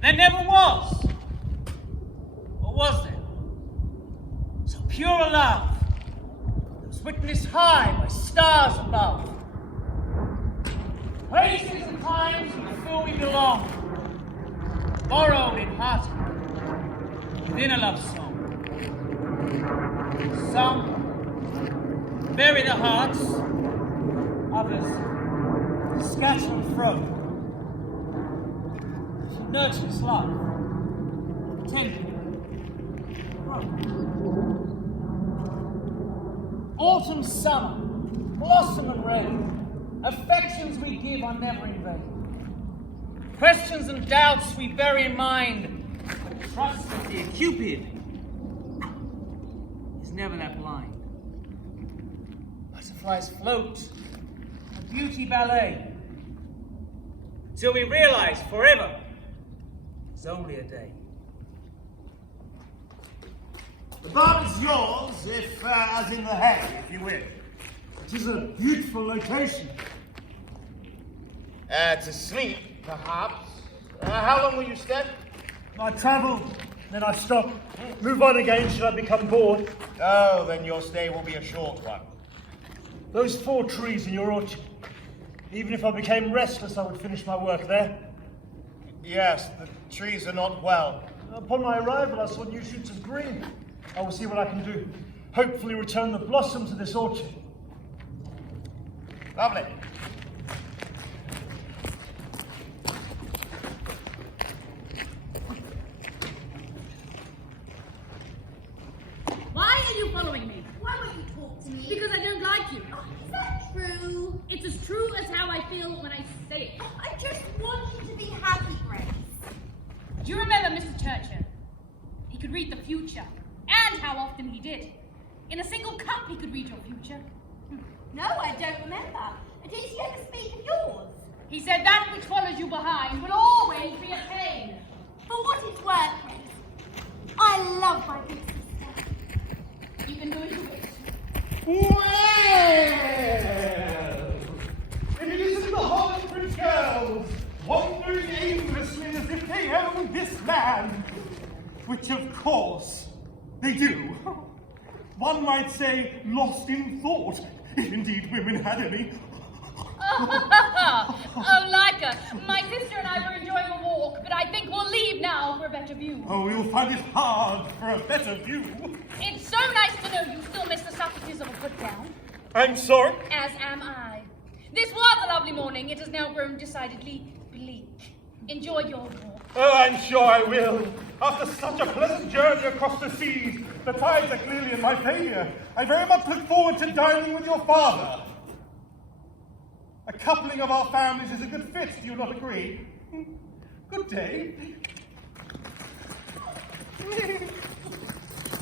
There never was. Or was there? So pure a love that was witnessed high by stars above. Places and times we feel we belong, borrowed in heartache, within a love song. Some bury the hearts, others scatter and throw. She nurtures love, tender, autumn, summer, blossom and rain. Affections we give are never in vain. Questions and doubts we bury in mind, but trust that dear Cupid is never that blind. Butterflies float, a beauty ballet, till we realize forever is only a day. The bar is yours, if, as in the hay, if you wish. It is a beautiful location. To sleep, perhaps. How long will you stay? I travel, then I stop, move on again should I become bored. Oh, then your stay will be a short one. Those 4 trees in your orchard. Even if I became restless, I would finish my work there. Yes, the trees are not well. Upon my arrival, I saw new shoots of green. I will see what I can do. Hopefully return the blossoms of this orchard. Lovely. Why are you following me? Why won't you talk to me? Because I don't like you. Oh, is that true? It's as true as how I feel when I say it. I just want you to be happy, Grace. Do you remember Mr. Churchill? He could read the future, and how often he did. In a single cup he could read your future. No, I don't remember. Did he ever speak of yours? He said that which follows you behind will always be a pain. For what it's worth, Grace, I love my big sister. You can do as you wish. Well, it isn't the Hollandbridge girls wandering aimlessly as if they owned this land, which of course they do. One might say lost in thought, if indeed women had any. Oh, Lieker, my sister and I were enjoying a walk, but I think we'll leave now for a better view. Oh, you'll find it hard for a better view. It's so nice to know you still miss the subtleties of a put down. I'm sorry. As am I. This was a lovely morning. It has now grown decidedly bleak. Enjoy your walk. Oh, I'm sure I will. After such a pleasant journey across the seas, the tides are clearly in my favour. I very much look forward to dining with your father. A coupling of our families is a good fit, do you not agree? Good day.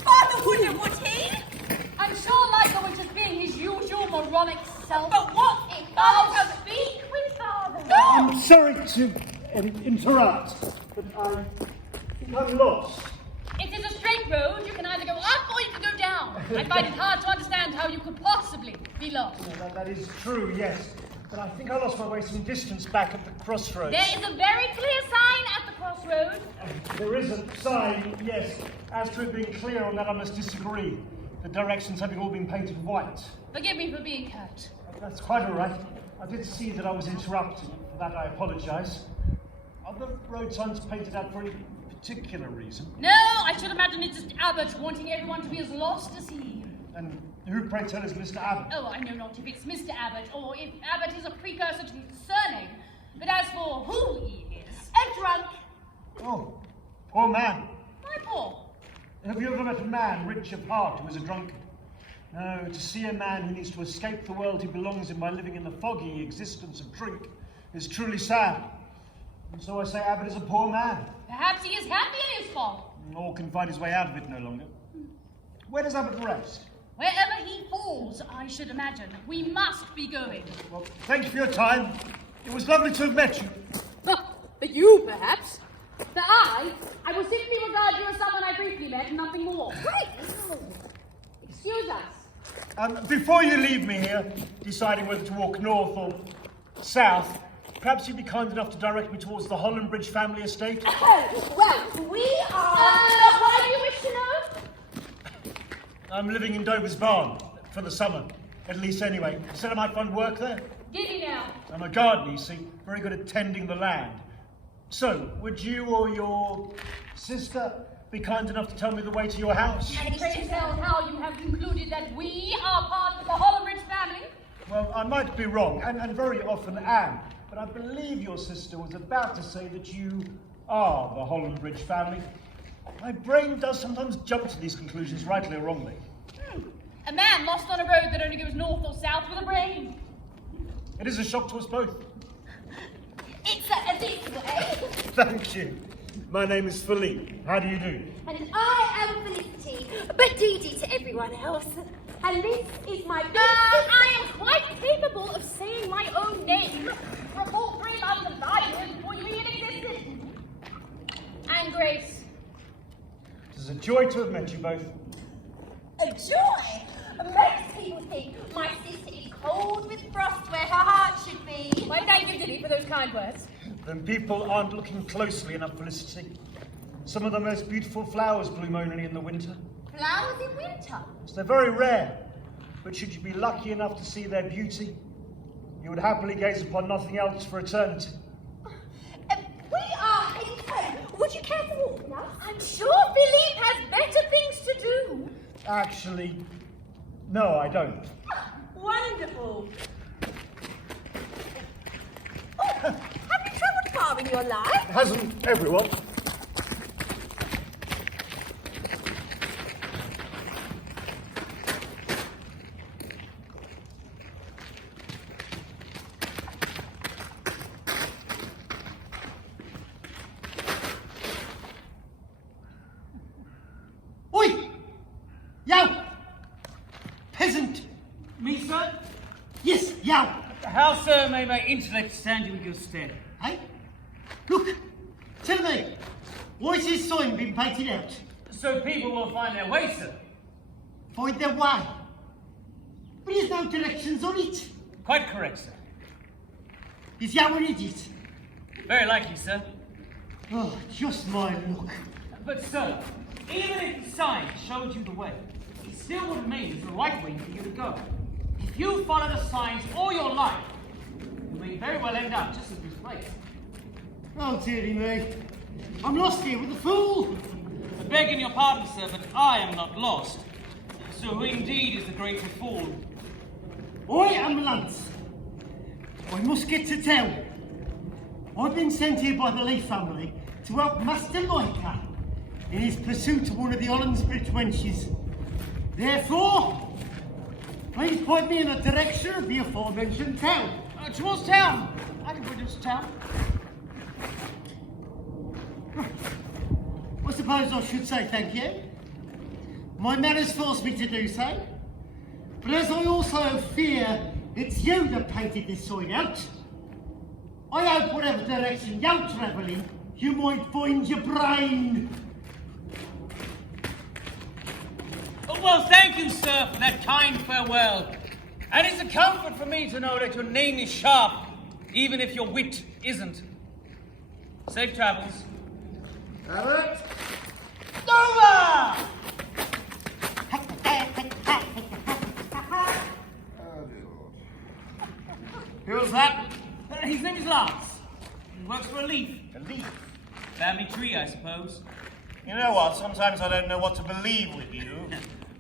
Father wouldn't, would he? I'm sure Lieker was just being his usual moronic self. But what if Father, speak with Father. I'm sorry to interrupt, but I think I'm lost. It is a straight road. You can either go up or you can go down. I find it hard to understand how you could possibly be lost. No, that is true, yes. But I think I lost my way some distance back at the crossroads. There is a very clear sign at the crossroad. There is a sign, yes. As to it being clear on that, I must disagree. The directions having all been painted white. Forgive me for being hurt. That's quite all right. I did see that I was interrupted. For that, I apologise. Are the road signs painted out for any particular reason? No, I should imagine it's just Abbott wanting everyone to be as lost as he. And who, pray tell, is Mr. Abbott? Oh, I know not if it's Mr. Abbott or if Abbott is a precursor to his surname. But as for who he is... A drunk. Oh, poor man. Why poor? Have you ever met a man rich of heart who is a drunkard? No, to see a man who needs to escape the world he belongs in by living in the foggy existence of drink is truly sad. And so I say Abbott is a poor man. Perhaps he is happy in his fall. Or can find his way out of it no longer. Where does Abbott rest? Wherever he falls, I should imagine. We must be going. Well, thank you for your time. It was lovely to have met you. But you, perhaps? But I will simply regard you as someone I briefly met, nothing more. Grace! Excuse us. Before you leave me here, deciding whether to walk north or south, perhaps you'd be kind enough to direct me towards the Hollandbridge family estate? Oh, well, we are... Why do you wish to know? I'm living in Dover's barn for the summer, at least anyway. You said I might find work there? Didi now. I'm a gardener, you see, very good at tending the land. So, would you or your sister be kind enough to tell me the way to your house? And pray tell how you have concluded that we are part of the Hollandbridge family? Well, I might be wrong, and very often am, but I believe your sister was about to say that you are the Hollandbridge family. My brain does sometimes jump to these conclusions, rightly or wrongly. A man lost on a road that only goes north or south with a brain. It is a shock to us both. It's this way. Thank you. My name is Phillipe. How do you do? And I am Felicity, but Didi to everyone else. And this is my big I am quite capable of saying my own name for a full 3 months of 5 years before you even existed. And Grace. It is a joy to have met you both. A joy! Most people think my sister is cold with frost where her heart should be. Why thank you, Didi, for those kind words. Then people aren't looking closely enough, Felicity. Some of the most beautiful flowers bloom only in the winter. Flowers in winter? So they're very rare, but should you be lucky enough to see their beauty, you would happily gaze upon nothing else for eternity. We are Linton. Would you care to walk with us? I'm sure Phillipe has better things to do. Actually, no, I don't. Wonderful. Oh, have you travelled far in your life? Hasn't everyone? Oi! Yow! Peasant! Me, sir? Yes, yow! How, sir, may my intellect stand you in good stead? Hey? Look! Tell me, why is this sign been painted out? So people will find their way, sir. Find their way. But there's no directions on it. Quite correct, sir. Is yow an idiot? Very likely, sir. Oh, just my luck. But, sir, even if the sign showed you the way, it still wouldn't mean it's the right way for you to go. If you follow the signs all your life, you may very well end up just as this place. Oh, dearie me. I'm lost here with the fool. Begging your pardon, sir, but I am not lost. So who indeed is the greater fool? I am Lance. I must get to town. I've been sent here by the Leigh family to help Master Lieker in his pursuit of one of the Hollandbridge wenches. Therefore, please point me in the direction of the aforementioned town. Towards town. I can bring you to town. I suppose I should say thank you. My manners force me to do so. But as I also fear it's you that painted this sign out, I hope whatever direction you're travelling, you might find your brain. Well, thank you, sir, for that kind farewell. And it's a comfort for me to know that your name is sharp, even if your wit isn't. Safe travels. Abbott? Over! Who's that? His name is Lance. He works for a leaf. A leaf. Family tree, I suppose. You know what? Sometimes I don't know what to believe with you.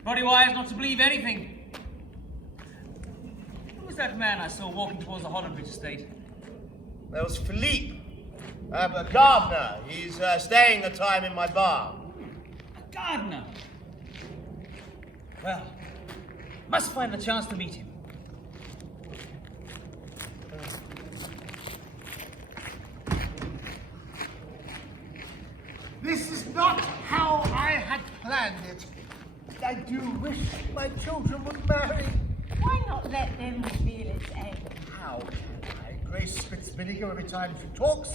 Body wise, not to believe anything. Who was that man I saw walking towards the Hollandbridge estate? There was Phillipe, a gardener. He's staying a time in my barn. A gardener. Well, must find the chance to meet him. This is not how I had planned it. I do wish my children would marry. Why not let them feel its end? How can I? Grace spits vinegar every time she talks,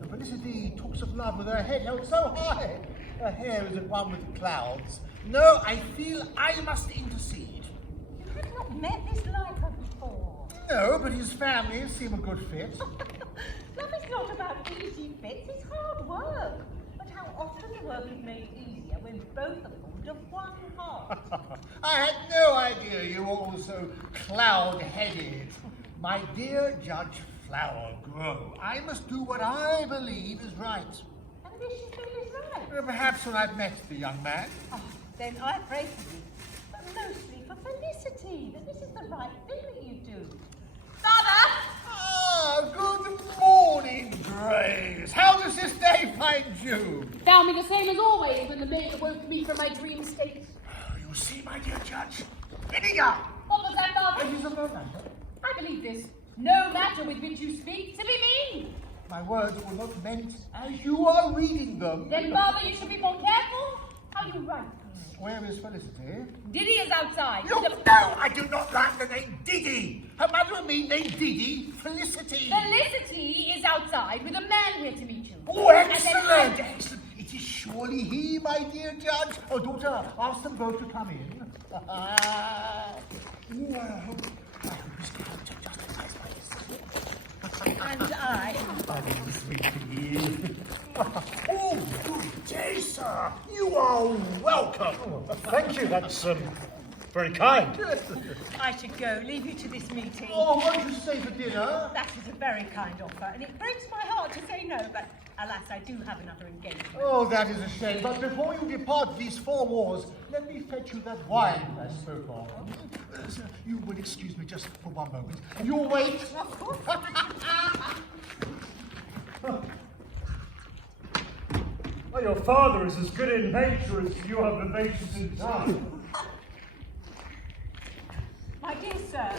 and Felicity talks of love with her head held so high. Her hair is at one with clouds. No, I feel I must intercede. You have not met this Lieker before. No, but his family seem a good fit. It's not about easy bits, it's hard work. But how often the work is made easier when both are formed of one heart. I had no idea you were also cloud-headed. My dear Judge Flower-Grow, I must do what I believe is right. And this you feel is right? Perhaps when I've met the young man. Oh, then I pray for you, but mostly for Felicity, that this is the right thing that you do. Father! Ah, good morning, Grace. How does this day find you? Found me the same as always when the maid awoke me from my dream state. Oh, you see, my dear Judge, vinegar! What was that, Father? It is of no matter. I believe this. No matter with which you speak, silly me. My words were not meant as you are reading them. Then, Father, you should be more careful how you write. Where is Felicity? Didi is outside. No, I do not like the name Didi. Her mother and me named Didi Felicity. Felicity is outside with a man here to meet you. Oh, excellent, excellent. It is surely he, my dear Judge. Oh, daughter, ask them both to come in. Well, I hope his character justifies my And I. Oh, good day, sir. You are welcome. Thank you, that's very kind. I should go, leave you to this meeting. Oh, won't you stay for dinner? That is a very kind offer, and it breaks my heart to say no, but alas, I do have another engagement. Oh, that is a shame. But before you depart these 4 wars, let me fetch you that wine I spoke of. Sir, you will excuse me just for one moment. You'll wait. Of course. Well, your father is as good in nature as you are vivacious in tongue. My dear sir,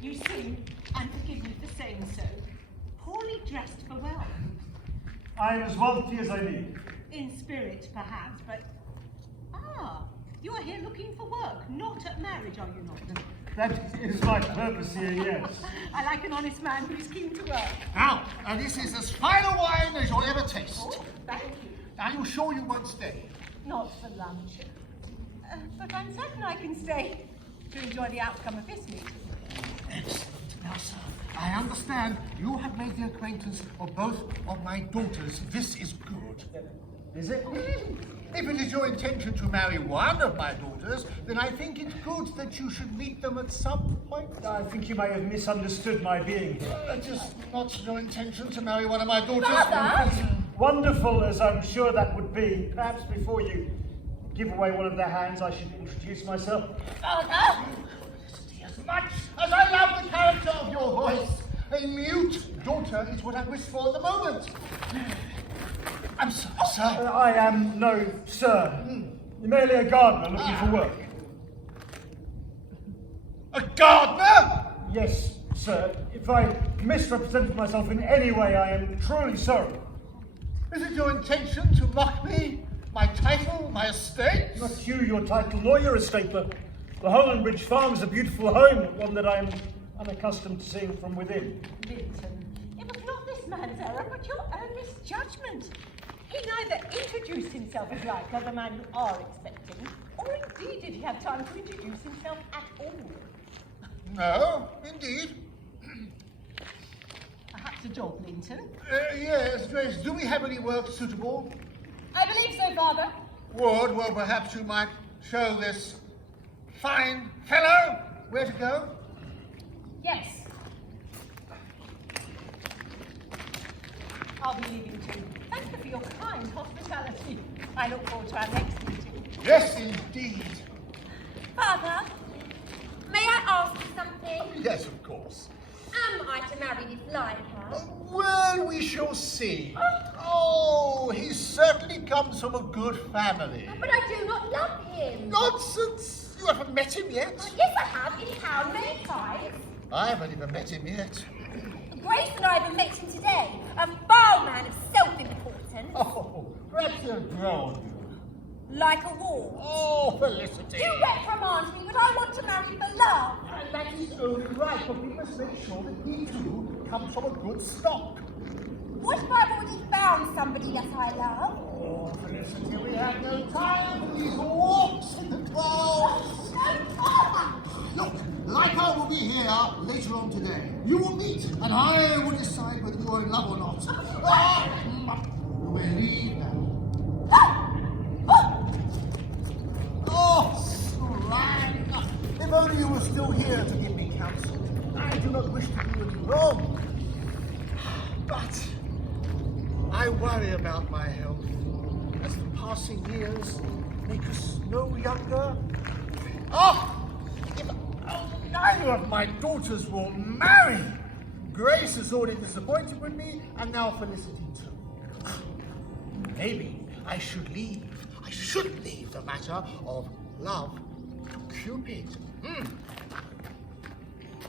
you seem, and forgive me for saying so, poorly dressed for wealth. I am as wealthy as I need. In spirit, perhaps, but... Ah, you are here looking for work, not at marriage, are you not? That is my purpose here, yes. I like an honest man who is keen to work. Now, this is as fine a wine as you'll ever taste. Oh, thank you. Are you sure you won't stay? Not for lunch. But I'm certain I can stay to enjoy the outcome of this meeting. Excellent. Now, sir, I understand you have made the acquaintance of both of my daughters. This is good. Is it? If it is your intention to marry one of my daughters, then I think it's good that you should meet them at some point. I think you may have misunderstood my being here. It is not your intention to marry one of my daughters. Father! Wonderful as I'm sure that would be, perhaps before you give away one of their hands, I should introduce myself. Father! As much as I love the character of your voice, a mute daughter is what I wish for at the moment. I'm sorry, sir. I am no sir. Merely a gardener looking for work. A gardener? Yes, sir. If I misrepresented myself in any way, I am truly sorry. Is it your intention to mock me? My title, my estate? Not you, your title, nor your estate, but the Hollandbridge farm is a beautiful home, one that I am unaccustomed to seeing from within. Linton, it was not this man's error, but your own misjudgment. He neither introduced himself as Lieker, the man you are expecting, or indeed did he have time to introduce himself at all. No, indeed. Perhaps a job, Linton? Yes, Grace, do we have any work suitable? I believe so, Father. Would, well, perhaps you might show this fine fellow where to go? Yes. I'll be leaving too. Thank you for your kind hospitality. I look forward to our next meeting. Yes, indeed. Father, May I ask you something? Yes, of course. Am I to marry this Lieker? Well, we shall see. Oh, he certainly comes from a good family. But I do not love him. Nonsense! You haven't met him yet? Yes, I have, in town many times. I haven't even met him yet. Grace and I have met him today. A foul man of self-importance. Oh, perhaps he'll grow on you. Like a wall. Oh, Felicity. You reprimand me, but I want to marry for love. And that is only right, but we must make sure that he too comes from a good stock. What if I've already found somebody that I love? Oh, Felicity, we have no time for these walks in the clouds. No, Father! Look, Lieker will be here later on today. You will meet, and I will decide whether you are in love or not. You may leave now. Oh, Slang! If only you were still here to give me counsel. I do not wish to do any wrong. But I worry about my health. As the passing years make us no younger. Neither of my daughters will marry. Grace has already disappointed with me, and now Felicity too. Maybe I should leave. I should leave the matter of love to Cupid.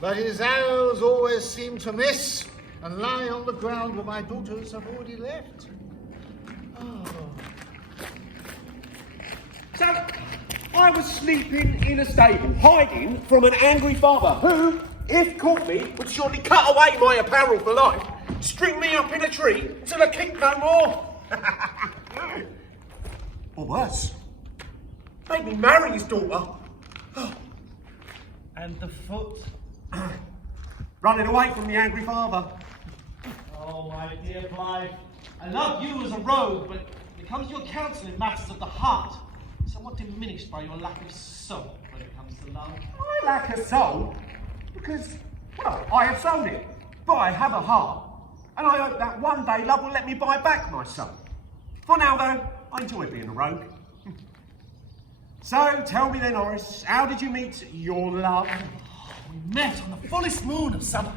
But his arrows always seem to miss and lie on the ground where my daughters have already left. So, I was sleeping in a stable, hiding from an angry father who, if caught me, would surely cut away my apparel for life, string me up in a tree till I kick no more. Or worse, make me marry his daughter. And the foot? Running away from the angry father. Oh, my dear Blythe, I love you as a rogue, but when it comes to your counsel in matters of the heart, somewhat diminished by your lack of soul when it comes to love. I lack a soul because, well, I have sold it, but I have a heart, and I hope that one day love will let me buy back my soul. For now, though, I enjoy being a rogue. So, tell me then, Horris, how did you meet your love? We met on the fullest moon of summer.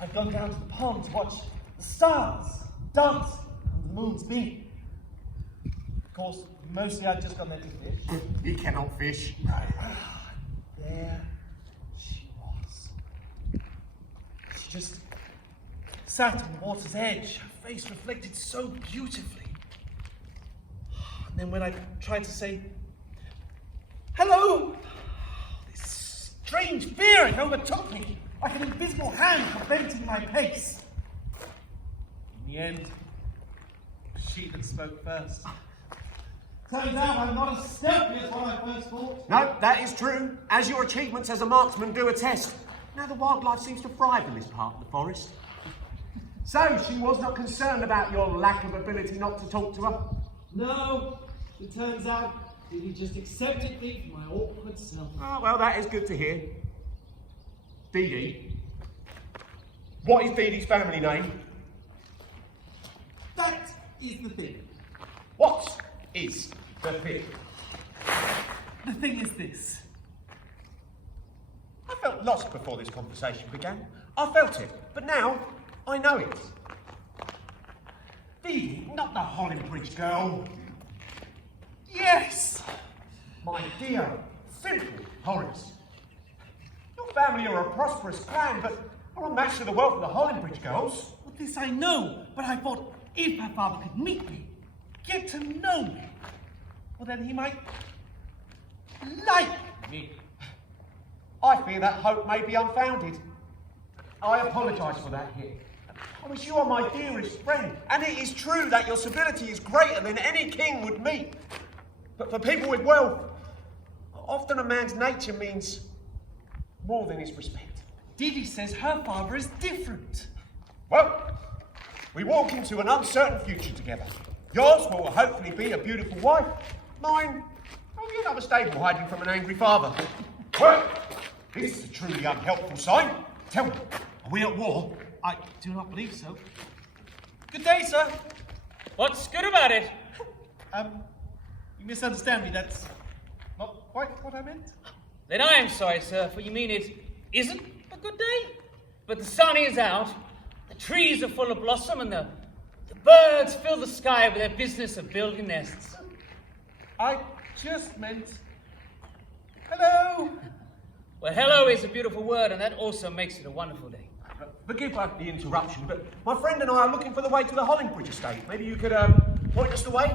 I'd gone down to the pond to watch the stars dance under the moon's beam. Of course, mostly I'd just gone there to fish. He cannot fish. There she was. She just sat on the water's edge, her face reflected so beautifully. And then when I tried to say, hello, this strange fear overtook me, like an invisible hand preventing my pace. In the end, she that spoke first. Turns out I'm not as stealthy as what I first thought. No, that is true, as your achievements as a marksman do attest. Now the wildlife seems to thrive in this part of the forest. So, she was not concerned about your lack of ability not to talk to her? No, it turns out that he just accepted me for my awkward self. Oh, well, that is good to hear. Didi. What is Didi's family name? That is the thing. What is the thing? The thing is this. I felt lost before this conversation began. I felt it, but now I know it. Didi, not the Hollandbridge girl. Yes! My dear, simple Horris. Your family are a prosperous clan, but are a match to the wealth of the Hollandbridge girls. Well, this I know, but I thought if my father could meet me, get to know me, well then he might like me. I fear that hope may be unfounded. I apologise for that here. Horris, you are my dearest friend, and it is true that your civility is greater than any king would meet. But for people with wealth, often a man's nature means more than his respect. Didi says her father is different. Well, we walk into an uncertain future together. Yours will hopefully be a beautiful wife. Mine, only another stable hiding from an angry father. Well, this is a truly unhelpful sign. Tell me, are we at war? I do not believe so. Good day, sir. What's good about it? You misunderstand me. That's not quite what I meant. Then I am sorry, sir, for you mean it isn't a good day? But the sun is out, the trees are full of blossom, and the birds fill the sky with their business of building nests. I just meant hello. Well, hello is a beautiful word, and that also makes it a wonderful day. Forgive the interruption, but my friend and I are looking for the way to the Hollandbridge estate. Maybe you could point us the way?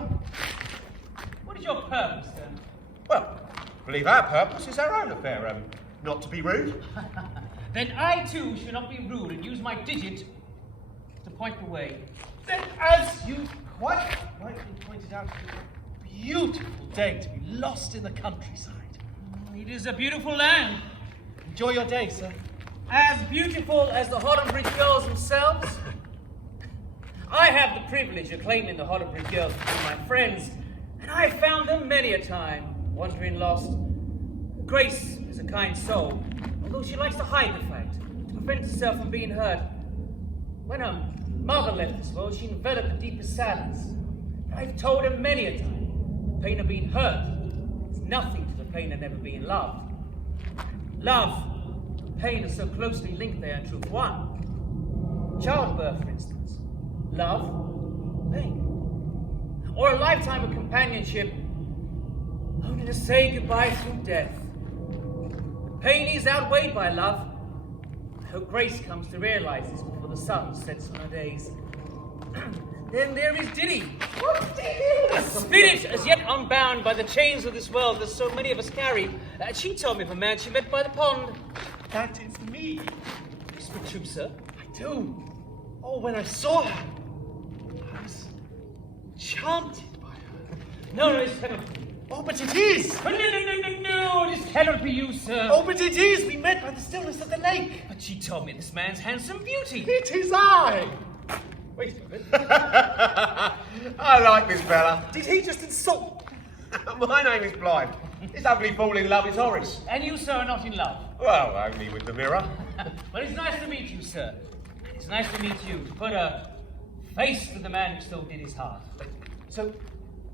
What is your purpose, sir? Well, I believe our purpose is our own affair, not to be rude. Then I too shall not be rude and use my digit to point the way. Then, as you quite rightly pointed out, it's a beautiful day to be lost in the countryside. It is a beautiful land. Enjoy your day, sir. As beautiful as the Hollandbridge girls themselves. I have the privilege of claiming the Hollandbridge girls to be my friends, and I have found them many a time, wandering lost. Grace is a kind soul, although she likes to hide the fact, to prevent herself from being hurt. When her mother left this world, she enveloped the deepest sadness. I've told her many a time, the pain of being hurt is nothing to the pain of never being loved. Love and pain are so closely linked they are in truth one. Childbirth, for instance. Love, pain. Or a lifetime of companionship, only to say goodbye through death. Pain is outweighed by love. I hope Grace comes to realize this before the sun sets on her days. Then there is Didi. A spirit as yet unbound by the chains of this world that so many of us carry. She told me of a man she met by the pond. That is me. Is it true, sir? I do. Oh, when I saw her, I was enchanted by her. No, this cannot be. Oh, but it is. No, this cannot be you, sir. Oh, but it is. We met by the stillness of the lake. But she told me this man's handsome beauty. It is I. Wait a minute. I like this fella. Did he just insult? My name is Blythe. This ugly fool in love is Horris. And you, sir, are not in love. Well, only with the mirror. But it's nice to meet you, sir. It's nice to meet you, to put a face to the man who stole Didi's heart. So,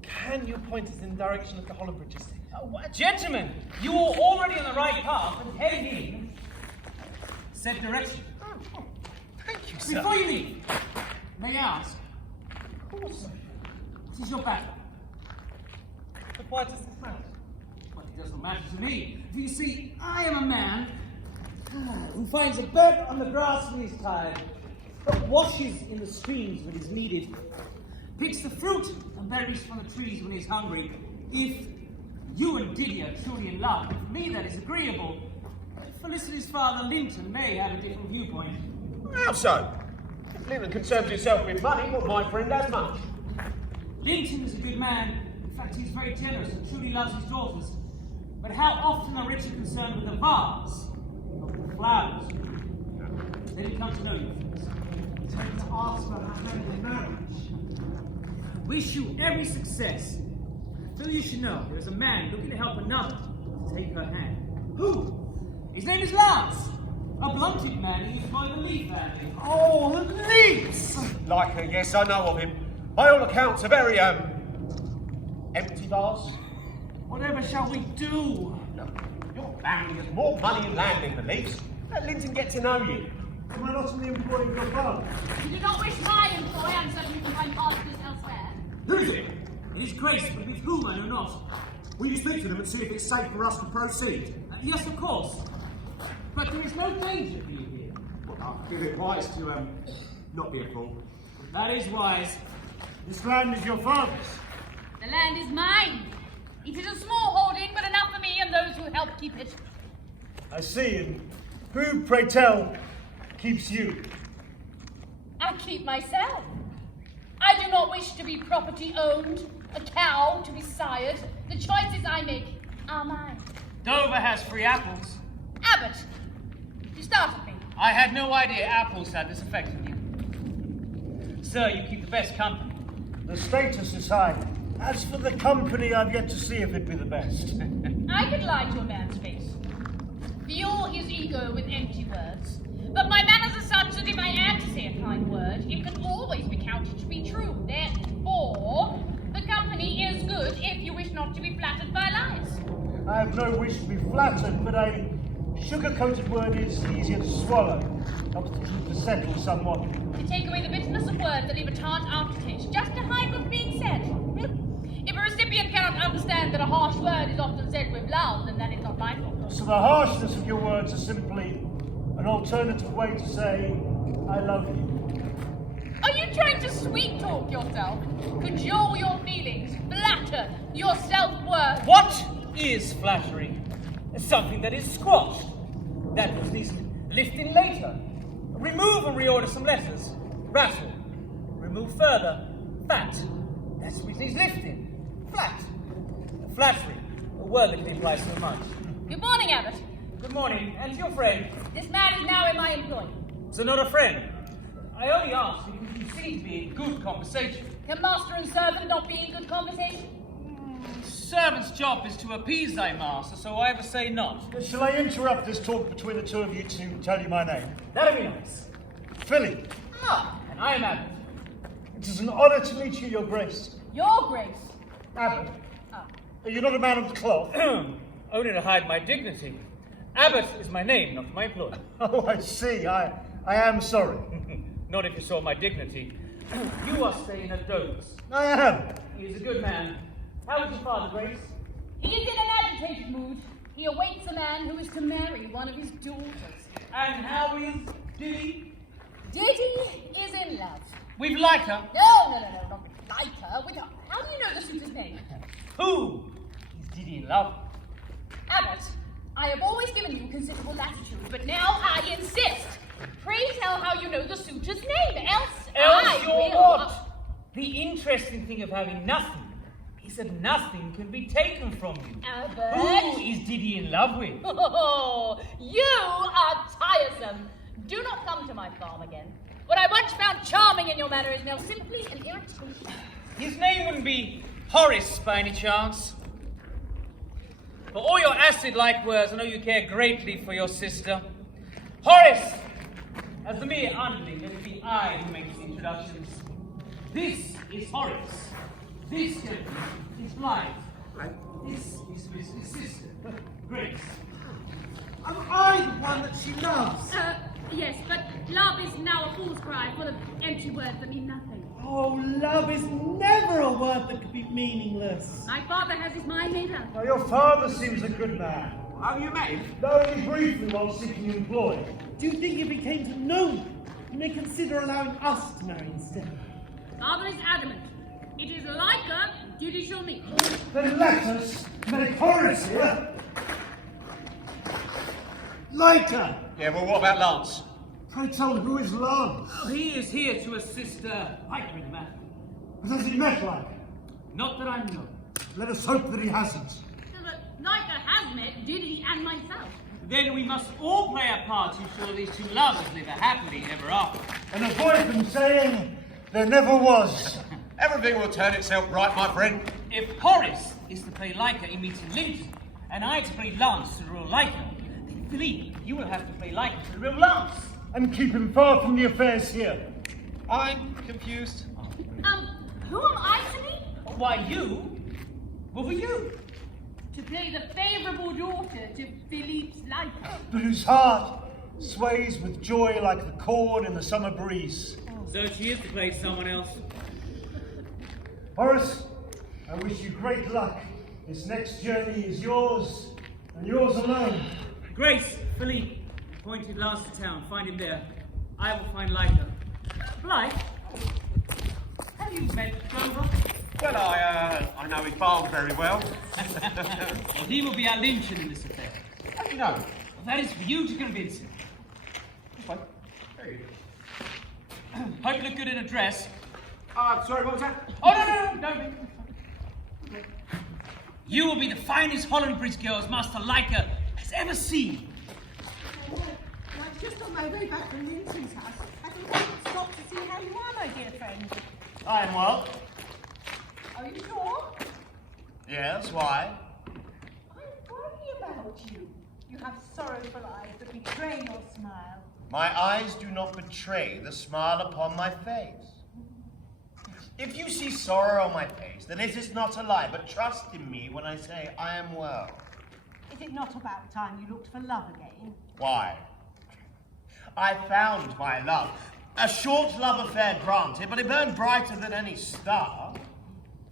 can you point us in the direction of the Hollandbridge estate? Gentlemen, you are already on the right path and heading in said direction. Oh, thank you, sir. Before you leave, may I ask, what is your background? But why does this matter? Well, it doesn't matter to me. You see, I am a man who finds a bird on the grass when he's tired, but washes in the streams when he's needed, picks the fruit and berries from the trees when he's hungry. If you and Didi are truly in love, for me that is agreeable. Felicity's father, Linton, may have a different viewpoint. How so? If Linton concerns himself with money, well, my friend has much. Linton is a good man. In fact, he's very generous and truly loves his daughters. But how often are rich concerned with the vase, not with the flowers? They didn't come to know you, friends. It's time to ask for our hand in marriage. Wish you every success. I feel you should know there is a man looking to help another to take her hand. Who? His name is Lance. A blunted man who used by the Leigh family. Oh, the Leighs! Lieker, yes, I know of him. By all accounts, a very, empty vase. Whatever shall we do? Look, your family has more money and land than the Leighs. Let Linton get to know you. Am I not in the employ of your father? You do not wish my employ, and certainly can find partners elsewhere. Who is it? It is Grace, but with whom I know not. Will you speak to them and see if it's safe for us to proceed? Yes, of course. But there is no danger for you here. Well, I feel it wise to, not be a fool. That is wise. This land is your father's. The land is mine. It is a small holding, but enough for me and those who help keep it. I see, and who, pray tell, keeps you? I keep myself. I do not wish to be property owned, a cow to be sired. The choices I make are mine. Dover has free apples. Abbott, you startled me. I had no idea apples had this effect on you. Sir, you keep the best company. The status is high. As for the company, I've yet to see if it be the best. I could lie to a man's face, fuel his ego with empty words, but my manners are such that if I am to say a kind word, it can always be counted to be true. Therefore, the company is good if you wish not to be flattered by lies. I have no wish to be flattered, but a sugar-coated word is easier to swallow. Helps the truth to settle somewhat. To take away the bitterness of words that leave a tart aftertaste, just to hide what's being said. If a recipient cannot understand that a harsh word is often said with love, then that is not my fault. So the harshness of your words is simply an alternative way to say, I love you. Are you trying to sweet-talk yourself? Cajole your feelings? Flatter your self-worth? What is flattery? Something that is squashed. That which needs lifting later. Remove and reorder some letters. Rattle. Remove further. Fat. That's which needs lifting. Flat. Flattery. A word that implies so much. Good morning, Abbott. Good morning. And your friend? This man is now in my employ. So not a friend. I only asked because you seem to be in good conversation. Can master and servant not be in good conversation? Servant's job is to appease thy master, so I ever say not. Shall I interrupt this talk between the two of you to tell you my name? That'd be nice. Phillipe. Ah, and I am Abbott. It is an honour to meet you, Your Grace. Your grace. Abbott. Ah. Are you not a man of the cloth? Only to hide my dignity. Abbott is my name, not my employer. Oh, I see. I am sorry. Not if you saw my dignity. You are staying at Dover's. I am. He is a good man. How is your father, Grace? He is in an agitated mood. He awaits a man who is to marry one of his daughters. And how is Didi? Didi is in love. With Lieker? No, not with Lieker. With how do you know the suitor's name? Who is Didi in love? Abbott, I have always given you considerable latitude, but now I insist. Pray tell how you know the suitor's name, else I you're will. what? The interesting thing of having nothing is that nothing can be taken from you. Abbott? Who is Didi in love with? Oh, you are tiresome. Do not come to my farm again. What I once found charming in your manner is now simply an irritation. His name wouldn't be Horris by any chance. For all your acid-like words, I know you care greatly for your sister. Horris! As the mere underling, let it be I who makes the introductions. This is Horris. This gentleman is Blythe. This is Mrs. Sister, Grace. Am I the one that she loves? Yes, but love is now a fool's cry full of empty words that mean nothing. Oh, love is never a word that could be meaningless. My father has his mind made up. Now, your father seems a good man. Have you met him? Though only briefly while seeking employ. Do you think if he came to know you, he may consider allowing us to marry instead? Father is adamant. It is Lieker, Didi shall meet. Then let us make Horris here. Lieker! Yeah, well, what about Lance? Pray tell, who is Lance? He is here to assist Lieker in the matter. But has he met Lieker? Not that I know. Let us hope that he hasn't. But Lieker has met Didi and myself. Then we must all play our part to ensure these two lovers live happily ever after. And avoid them saying there never was. Everything will turn itself right, my friend. If Horris is to play Lieker in meeting Linton, and I to play Lance to the real Lieker, then Phillipe, you will have to play Lieker to the real Lance. And keep him far from the affairs here. I'm confused. Who am I to be? Why, you will be you. To play the favourable daughter to Philippe's Lieker. But whose heart sways with joy like the corn in the summer breeze. So she is to play someone else. Horris, I wish you great luck. This next journey is yours, and yours alone. Grace, Phillipe, appointed Lance to town. Find him there. I will find Lieker. Blythe, have you met Dover? Well, I know his barn very well. Well, he will be our Linton in this affair. How do you know? That is for you to convince him. Hope you look good in a dress. Sorry, what was that? Oh, no. You will be the finest Hollandbridge girls Master Lieker has ever seen. I'm just on my way back from Linton's house. I think I should stop to see how you are, my dear friend. I am well. Are you sure? Yes, why? I worry about you. You have sorrowful eyes that betray your smile. My eyes do not betray the smile upon my face. If you see sorrow on my face, then it is not a lie, but trust in me when I say I am well. Is it not about time you looked for love again? Why? I found my love. A short love affair, granted, but it burned brighter than any star.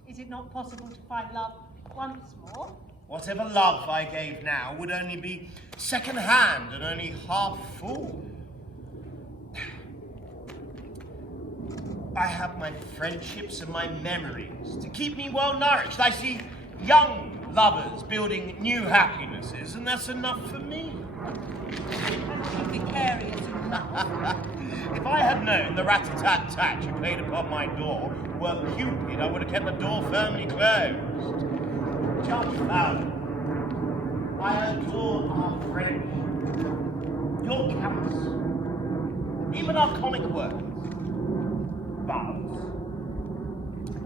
Is it not possible to find love once more? Whatever love I gave now would only be second-hand and only half full. I have my friendships and my memories to keep me well nourished. I see young lovers building new happinesses, and that's enough for me. And be vicarious in love. If I had known the rat-a-tat-tat you played upon my door were Cupid, I would have kept the door firmly closed. Judge Fowler, I adore our friendship, your counsel, even our comic works. But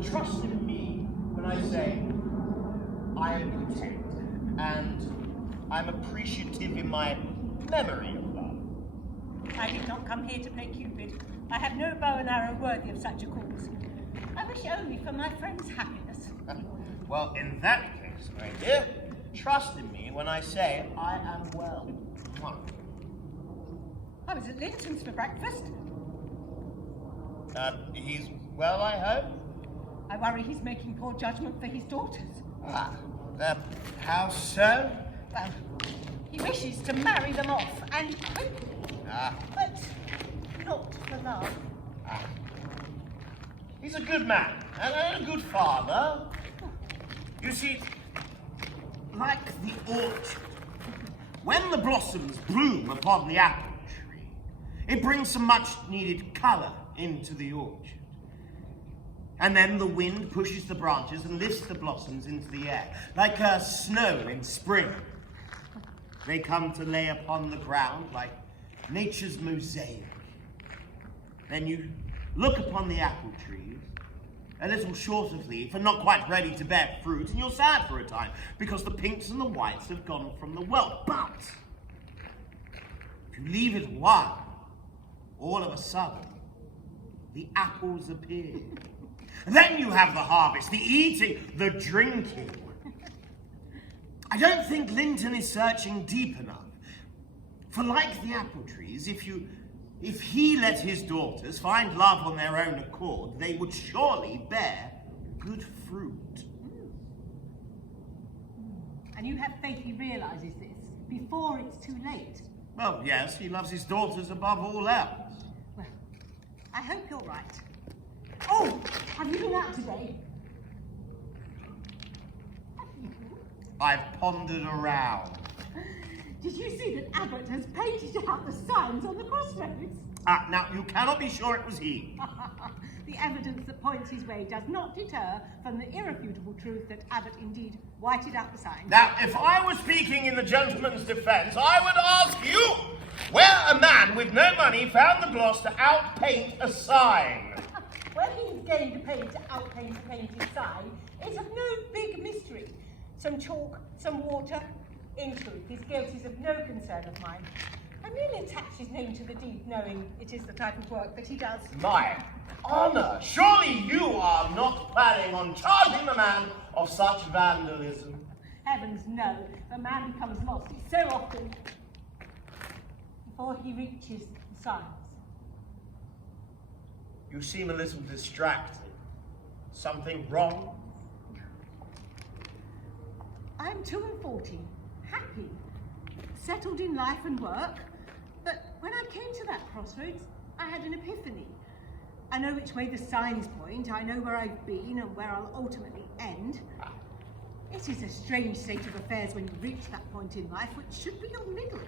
trust in me when I say I am content and I'm appreciative in my memory of love. I did not come here to play Cupid. I have no bow and arrow worthy of such a cause. I wish only for my friend's happiness. Well, in that case, my dear, trust in me when I say I am well. I was at Linton's for breakfast. He's well, I hope? I worry he's making poor judgment for his daughters. How so? Well, he wishes to marry them off, and quickly. But not for love. He's a good man, and a good father. You see, like the orchard, when the blossoms bloom upon the apple tree, it brings some much-needed colour into the orchard. And then the wind pushes the branches and lifts the blossoms into the air, like snow in spring. They come to lay upon the ground like nature's mosaic. Then you look upon the apple trees, a little short of leaf and not quite ready to bear fruit, and you're sad for a time because the pinks and the whites have gone from the world. But if you leave it one, all of a sudden, the apples appear. Then you have the harvest, the eating, the drinking. I don't think Linton is searching deep enough. For like the apple trees, if he let his daughters find love on their own accord, they would surely bear good fruit. And you have faith he realises this before it's too late? Well, yes, he loves his daughters above all else. Well, I hope you're right. Oh, have you been out today? I've pondered around. Did you see that Abbott has painted out the signs on the crossroads? Now, you cannot be sure it was he. The evidence that points his way does not deter from the irrefutable truth that Abbott indeed whited out the signs. Now, if I were speaking in the gentleman's defence, I would ask you where a man with no money found the gloss to outpaint a sign. When he's getting to paint to outpaint a painted sign, it's of no big mystery. Some chalk, some water. In truth, his guilt is of no concern of mine. I merely attach his name to the deed, knowing it is the type of work that he does. My honour, surely you are not planning on charging the man of such vandalism? Heavens, no. The man becomes lost so often before he reaches the signs. You seem a little distracted. Something wrong? I'm 42, happy, settled in life and work, but when I came to that crossroads, I had an epiphany. I know which way the signs point, I know where I've been and where I'll ultimately end. It is a strange state of affairs when you reach that point in life, which should be your middle.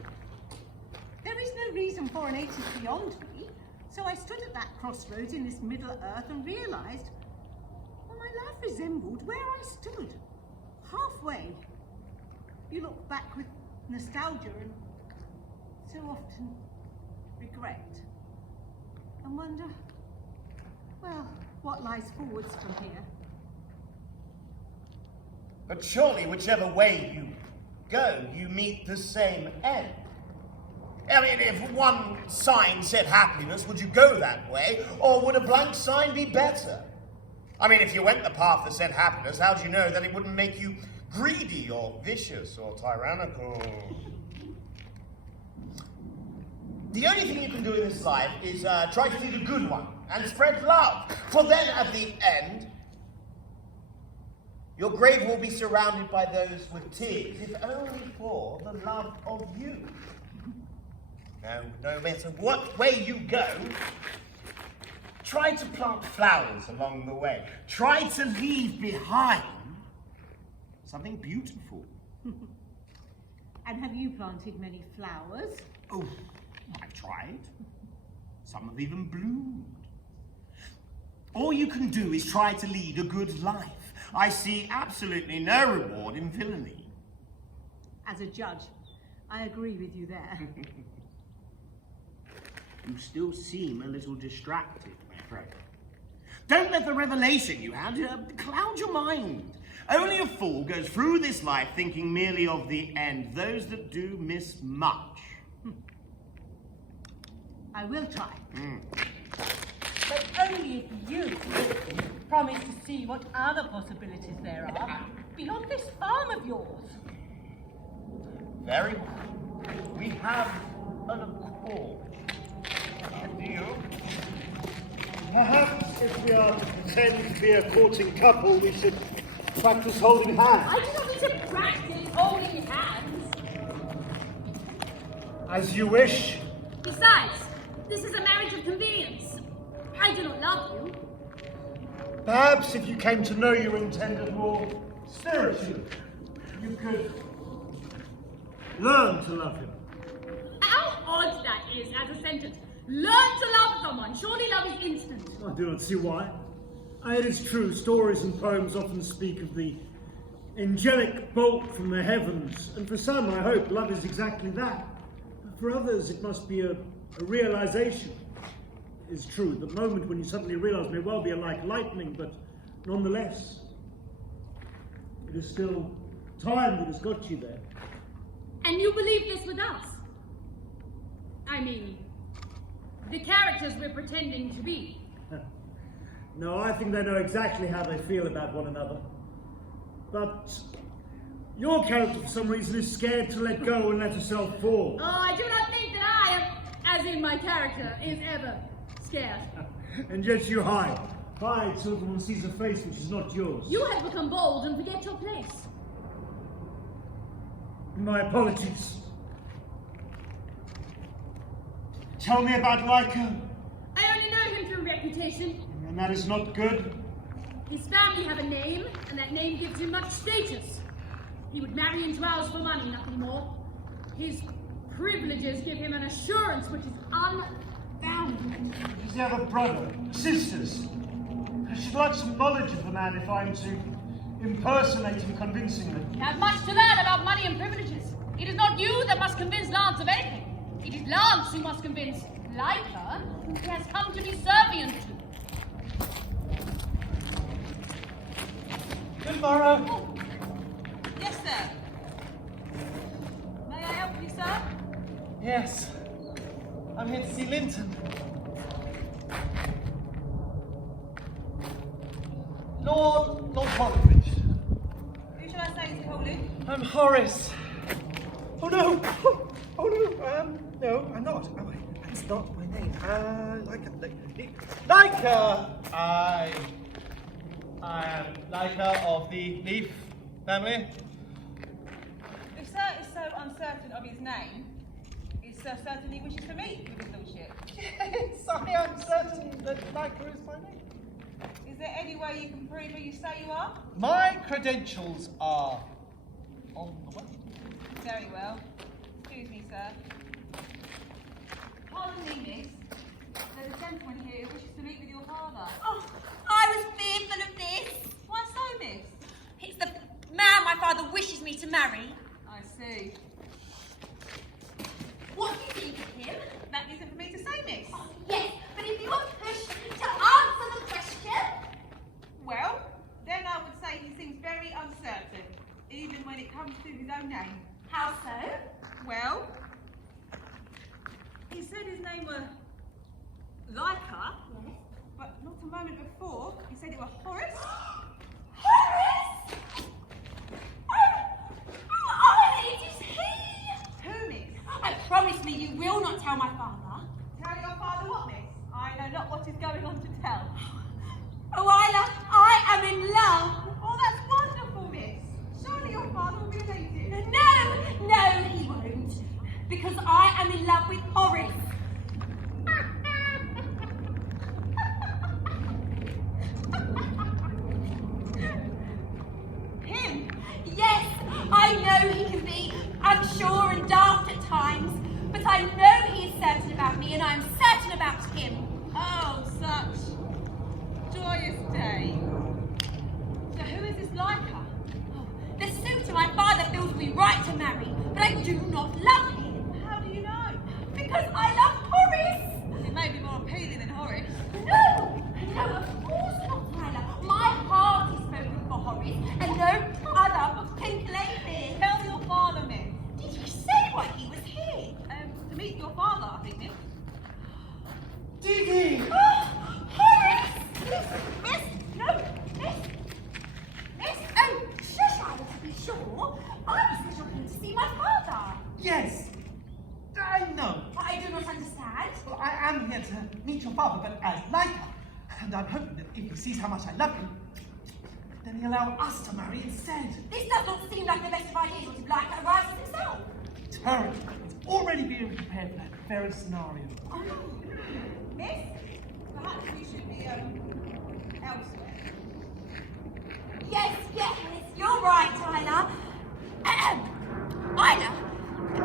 There is no reason for an 80 beyond me, so I stood at that crossroads in this middle earth and realised, well, my life resembled where I stood. Halfway. You look back with nostalgia and so often regret and wonder, well, what lies forwards from here? But surely whichever way you go, you meet the same end. I mean, if one sign said happiness, would you go that way, or would a blank sign be better? I mean, if you went the path that said happiness, how do you know that it wouldn't make you greedy or vicious or tyrannical? The only thing you can do in this life is try to be the good one and spread love. For then at the end, your grave will be surrounded by those with tears, if only for the love of you. No matter what way you go, try to plant flowers along the way. Try to leave behind something beautiful. And have you planted many flowers? Oh, I've tried. Some have even bloomed. All you can do is try to lead a good life. I see absolutely no reward in villainy. As a judge, I agree with you there. You still seem a little distracted, my friend. Don't let the revelation you had cloud your mind. Only a fool goes through this life thinking merely of the end. Those that do miss much. I will try. But only if you promise to see what other possibilities there are beyond this farm of yours. Very well. We have an accord. A deal. Perhaps if we are to pretend to be a courting couple, we should practice holding hands. I do not need to practice holding hands. As you wish. Besides, this is a marriage of convenience. I do not love you. Perhaps if you came to know your intended more spiritually, you could learn to love him. How odd that is as a sentence. Learn to love someone. Surely love is instant. I do not see why. It is true, stories and poems often speak of the angelic bolt from the heavens, and for some, I hope, love is exactly that. But for others, it must be a realization. It is true, the moment when you suddenly realize may well be like lightning, but nonetheless, it is still time that has got you there. And you believe this with us? I mean, the characters we're pretending to be. No, I think they know exactly how they feel about one another. But your character, for some reason, is scared to let go and let herself fall. Oh, I do not think that I am, as in my character, is ever scared. And yet you hide. Hide so that one sees a face which is not yours. You have become bold and forget your place. My apologies. Tell me about Lieker. I only know him through reputation. And that is not good. His family have a name, and that name gives him much status. He would marry into ours for money, nothing more. His privileges give him an assurance which is unbounded. Does he have a brother? Sisters? I should like some knowledge of the man if I'm to impersonate him convincingly. You have much to learn about money and privileges. It is not you that must convince Lance of anything. It is Lance who must convince Lieker, who he has come to be subservient to. Good morrow. Oh. Yes, sir. May I help you, sir? Yes. I'm here to see Linton. Lord Hollandbridge. Who shall I say is calling? I'm Horris. Oh no! Oh no! No, I'm not. Oh, that's not my name. Lieker. I am Lieker of the Leaf family. If sir is so uncertain of his name, is sir certain he wishes to meet with his lordship? Yes, I am certain that Lieker is my name. Is there any way you can prove who you say you are? My credentials are on the way. Very well. Excuse me, sir. Pardon me, miss. There's a gentleman here who wishes to meet with your father. Oh, I was fearful of this. Why so, miss? It's the man my father wishes me to marry. I see. What do you think of him? That isn't for me to say, miss. Oh, yes, but if you want pushed to answer the question... Well, then I would say he seems very uncertain, even when it comes to his own name. How so? Well, he said his name were Lieker, Yes. but not a moment before he said it were Horris. Horris! Oh, it is he! Who, miss? I promise me you will not tell my father. Tell your father what, miss? I know not what is going on to tell. Oh, Isla, I am in love. Oh, that's wonderful, miss. Surely your father will be elated. No, he won't. Because I am in love with Horris. Him? Yes, I know he can be unsure and daft at times, but I know he is certain about me and I am certain about him. Oh, such joyous day. So who is this Lieker? The suitor my father feels we right to marry, but I do not love him. How do you know? Because I love Horris. It may be more appealing than Horris. No, of course not, Tyler. My heart is spoken for Horris, and no other but Pink Lady. Tell your father, miss. Did he say why he was here? To meet your father, I think, miss. Didi! Oh, Horris! Miss, no, miss. Oh, Cheshire, to be sure. I was looking to see my father. Yes, I know. I do not understand. Well, I am here to meet your father, but as Lieker. And I'm hoping that if he sees how much I love him, then he'll allow us to marry instead. This does not seem like the best of ideas until Lieker arrives himself. Darren, it's already being prepared for that very scenario. Miss, perhaps we should be, elsewhere. Yes, you're right, Isla. Isla,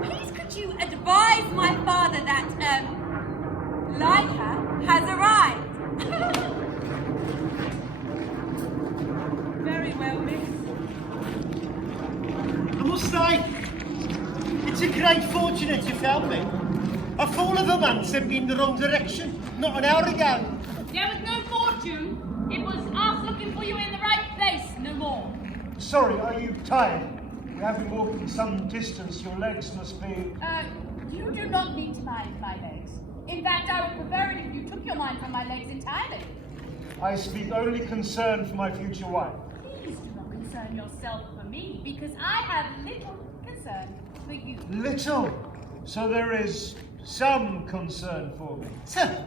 please could you advise my father that, Lieker has arrived? Very well, miss. I must say, it's a great fortune that you found me. A fool of a man sent me in the wrong direction, not an hour ago. There was no fortune. It was us looking for you in the right place, no more. Sorry, are you tired? We have been walking some distance. Your legs must be... You do not need to mind my legs. In fact, I would prefer it if you took your mind from my legs entirely. I speak only concern for my future wife. Please do not concern yourself for me, because I have little concern for you. Little? So there is some concern for me. Sir,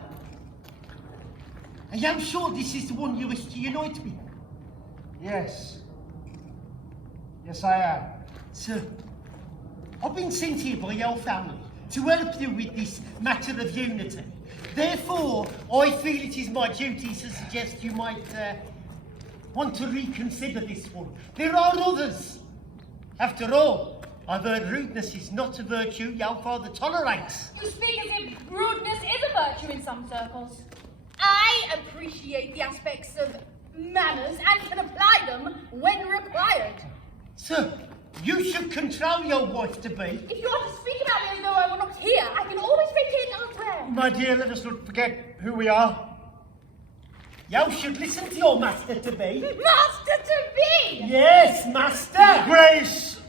I am sure this is the one you wish to unite me. Yes. Yes, I am. Sir, I've been sent here by your family to help you with this matter of unity. Therefore, I feel it is my duty to suggest you might want to reconsider this one. There are others. After all, I've heard rudeness is not a virtue your father tolerates. You speak as if rudeness is a virtue in some circles. I appreciate the aspects of manners and can apply them when required. Sir, you should control your wife-to-be. If you want to speak about me as though I were not here, I can always vacate elsewhere. My dear, let us not forget who we are. You should listen to your master-to-be. Master-to-be! Yes, master! Grace!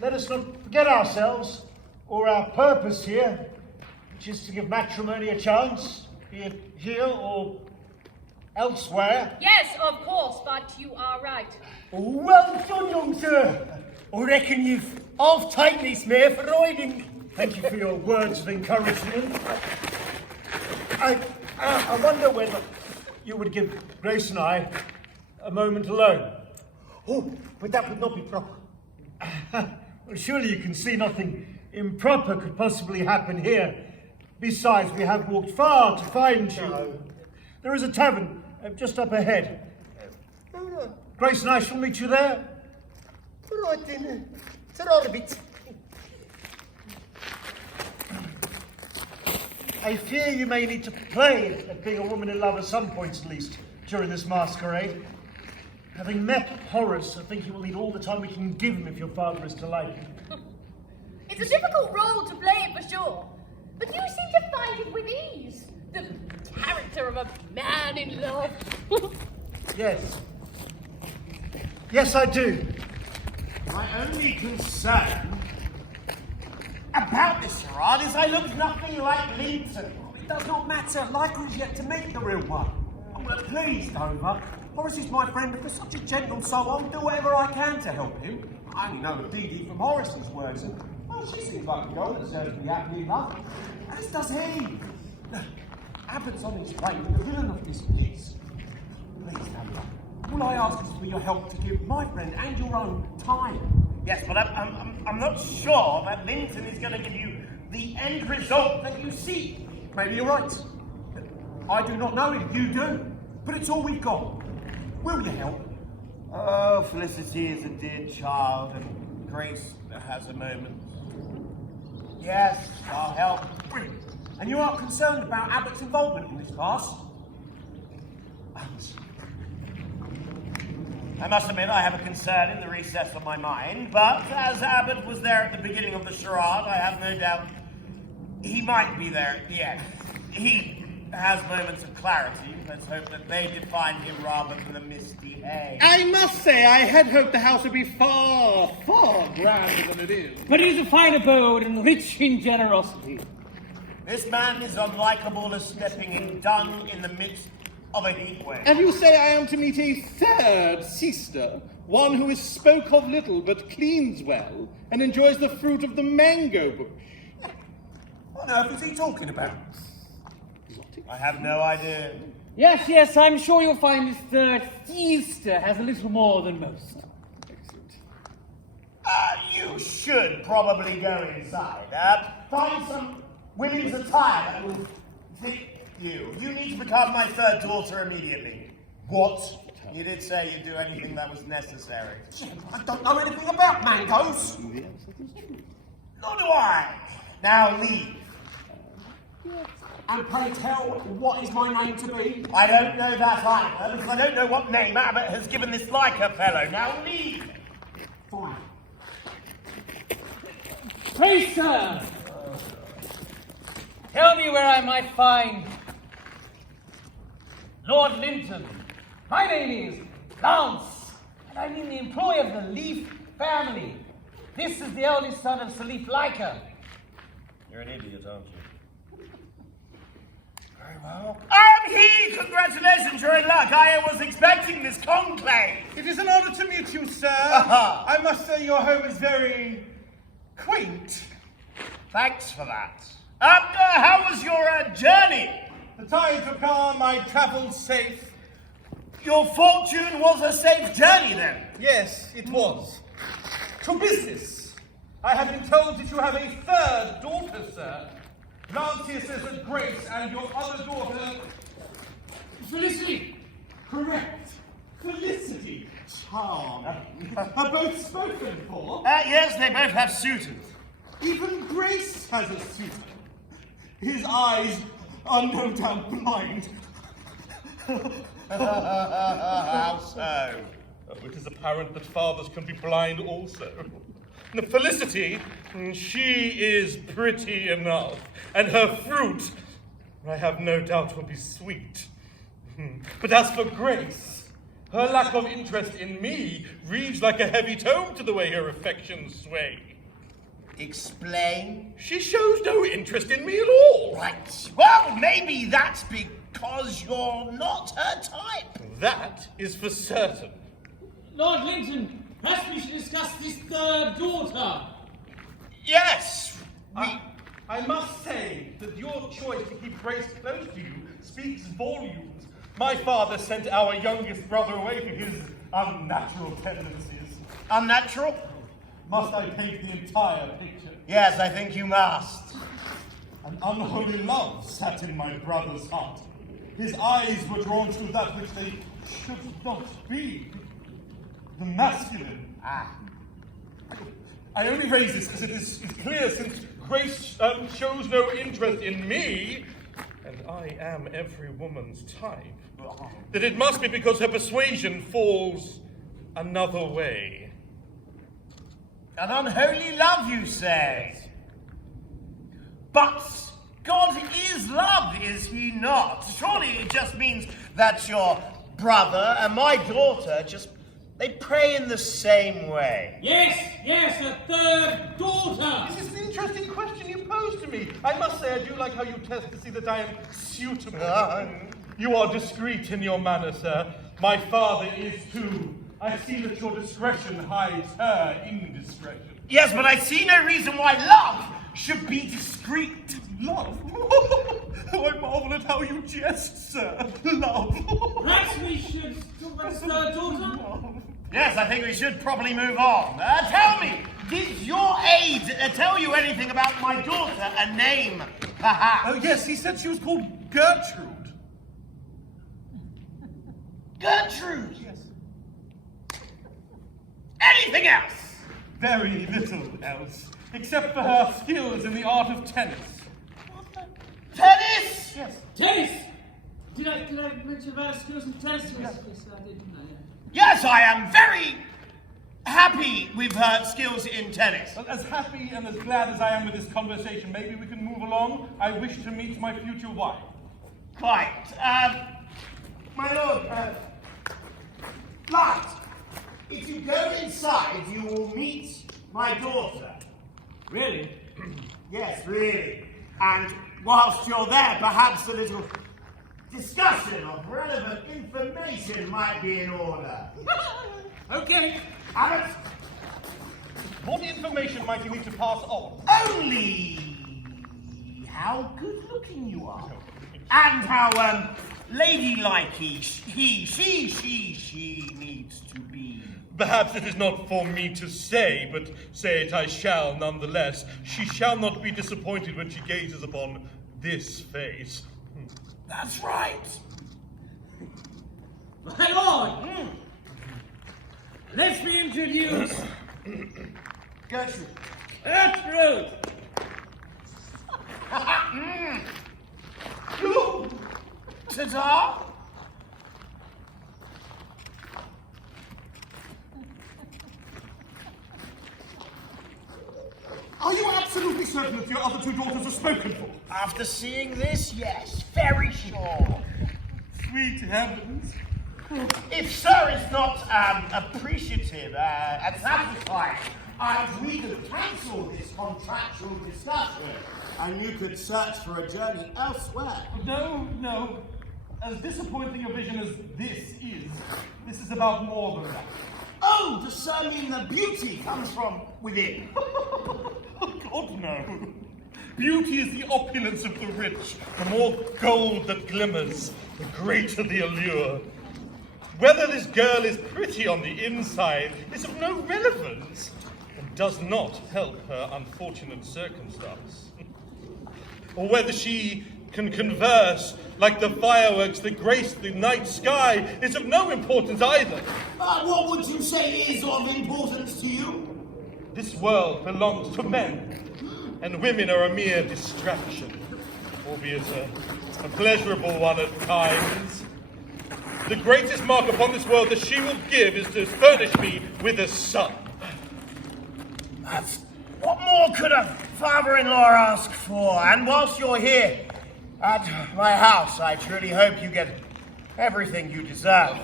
Let us not forget ourselves, or our purpose here, which is to give matrimony a chance, be it here or elsewhere. Yes, of course, but you are right. Well done, young sir. I reckon you've half-taken this mare for riding. Thank you for your words of encouragement. I wonder whether you would give Grace and I a moment alone. Oh, but that would not be proper. Well, surely you can see nothing improper could possibly happen here. Besides, we have walked far to find you. No. There is a tavern just up ahead. No. Grace and I shall meet you there. All right then. It's all a bit. I fear you may need to play at being a woman in love at some points at least during this masquerade. Having met Horris, I think you will need all the time we can give him if your father is to like him. It's a difficult role to play, for sure. But you seem to find it with ease. The character of a man in love. Yes. Yes, I do. My only concern about this charade is I look nothing like Linton. It does not matter. Lieker is yet to meet the real one. Oh, but please, Dover. Horris is my friend, but for such a gentle soul, I'll do whatever I can to help him. I only know of Didi from Horris's words, and well, she seems like a girl that deserves to be happily in love. As does he. Abbott's on his way with the villain of this piece. Please, Dover. All I ask is for your help to give my friend and your own time. Yes, but I'm not sure that Linton is going to give you the end result that you seek. Maybe you're right. I do not know if you do, but it's all we've got. Will you help? Oh, Felicity is a dear child, and Grace has a moment. Yes, I'll help. Brilliant. And you aren't concerned about Abbott's involvement in this farce? I must admit I have a concern in the recess of my mind, but as Abbott was there at the beginning of the charade, I have no doubt he might be there at the end. He has moments of clarity. Let's hope that they define him rather than the misty haze. I must say, I had hoped the house would be far, far grander than it is. But it is a fine abode and rich in generosity. This man is unlikable as stepping in dung in the midst of a heat wave. And you say I am to meet a third sister, one who is spoke of little but cleans well and enjoys the fruit of the mango bush. What on earth is he talking about? I have no idea. Yes, I'm sure you'll find this third sister has a little more than most. Excellent. You should probably go inside. Find some women's attire that will fit you. You need to become my third daughter immediately. What? You did say you'd do anything that was necessary. I don't know anything about mangoes. Nor do I. Now leave. And pray tell, what is my name to be? I don't know that either, because I don't know what name Abbott has given this Lieker fellow. Now leave. Fine. Pray, sir, tell me where I might find Lord Linton. My name is Lance, and I'm in the employ of the Leaf family. This is the eldest son of Phillipe Lieker. You're an idiot, aren't you? Very well. He! Congratulations, you're in luck. I was expecting this conclave. It is an honor to meet you, sir. I must say your home is very quaint. Thanks for that. How was your journey? The tides were calm, I travelled safe. Your fortune was a safe journey, then? Yes, it was. To business. I have been told that you have a third daughter, sir. Lancius is a Grace, and your other daughter... Felicity! Correct. Felicity. Charming. Are both spoken for? Yes, they both have suitors. Even Grace has a suitor. His eyes are no doubt blind. How so? It is apparent that fathers can be blind also. Now, Felicity, she is pretty enough, and her fruit, I have no doubt, will be sweet. But as for Grace, her lack of interest in me reads like a heavy tone to the way her affections sway. Explain? She shows no interest in me at all. Right. Well, maybe that's because you're not her type. That is for certain. Lord Linton, perhaps we should discuss this third daughter. Yes. I must say that your choice to keep Grace close to you speaks volumes. My father sent our youngest brother away for his unnatural tendencies. Unnatural? Must I paint the entire picture? Yes, I think you must. An unholy love sat in my brother's heart. His eyes were drawn to that which they should not be. The masculine. I only raise this because it is clear, since Grace shows no interest in me, and I am every woman's type, that it must be because her persuasion falls another way. An unholy love, you say? But God is love, is he not? Surely it just means that your brother and my daughter they pray in the same way. Yes, a third daughter. This is an interesting question you pose to me. I must say I do like how you test to see that I am suitable. You are discreet in your manner, sir. My father is too. I see that your discretion hides her indiscretion. Yes, but I see no reason why love should be discreet. Love? Oh, I marvel at how you jest, sir. Love. Perhaps we should talk about this third daughter? Yes, I think we should probably move on. Tell me, did your aide tell you anything about my daughter? A name, perhaps? Oh, yes, he said she was called Gertrude. Gertrude? Yes. Anything else? Very little else, except for her skills in the art of tennis. Tennis? Yes. Tennis! Did I mention about skills in tennis? Yes, I did, didn't I? Yes, I am very happy with her skills in tennis. Well, as happy and as glad as I am with this conversation, maybe we can move along. I wish to meet my future wife. Quite. My lord, Blythe, if you go inside, you will meet my daughter. Really? Yes, really. And whilst you're there, perhaps a little discussion of relevant information might be in order. Okay. Abbott, What information might you need to pass on? only how good looking you are. And how ladylike-y she needs to be. Perhaps it is not for me to say, but say it I shall nonetheless. She shall not be disappointed when she gazes upon this face. That's right. My lord, let's be introduced. Gertrude. Gertrude. Ta-ta. Are you absolutely certain that your other two daughters are spoken for? After seeing this, yes, very sure. Sweet heavens. If Sir is not appreciative and satisfied, we could cancel this contractual discussion, and you could search for a journey elsewhere. No. As disappointing a vision as this is about more than that. Oh, does Sir mean that beauty comes from within? God, no. Beauty is the opulence of the rich. The more gold that glimmers, the greater the allure. Whether this girl is pretty on the inside is of no relevance and does not help her unfortunate circumstance. Or whether she can converse like the fireworks that grace the night sky is of no importance either. What would you say is of importance to you? This world belongs to men, and women are a mere distraction, albeit a pleasurable one at times. The greatest mark upon this world that she will give is to furnish me with a son. What more could a father-in-law ask for? And whilst you're here at my house, I truly hope you get everything you deserve.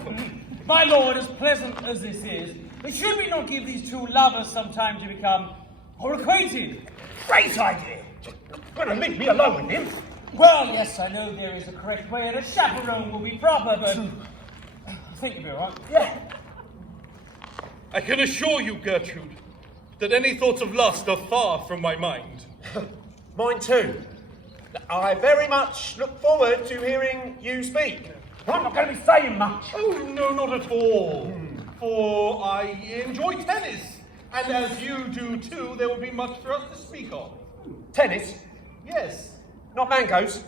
My lord, as pleasant as this is, should we not give these two lovers some time to become more acquainted? Great idea. Gonna leave me alone with him. Well, yes, I know there is a correct way, and a chaperone will be proper, but I think you'll be all right. Yeah. I can assure you, Gertrude, that any thoughts of lust are far from my mind. Mine too. I very much look forward to hearing you speak. I'm not going to be saying much. Oh, no, not at all. For I enjoy tennis, and as you do too, there will be much for us to speak of. Tennis? Yes. Not mangoes?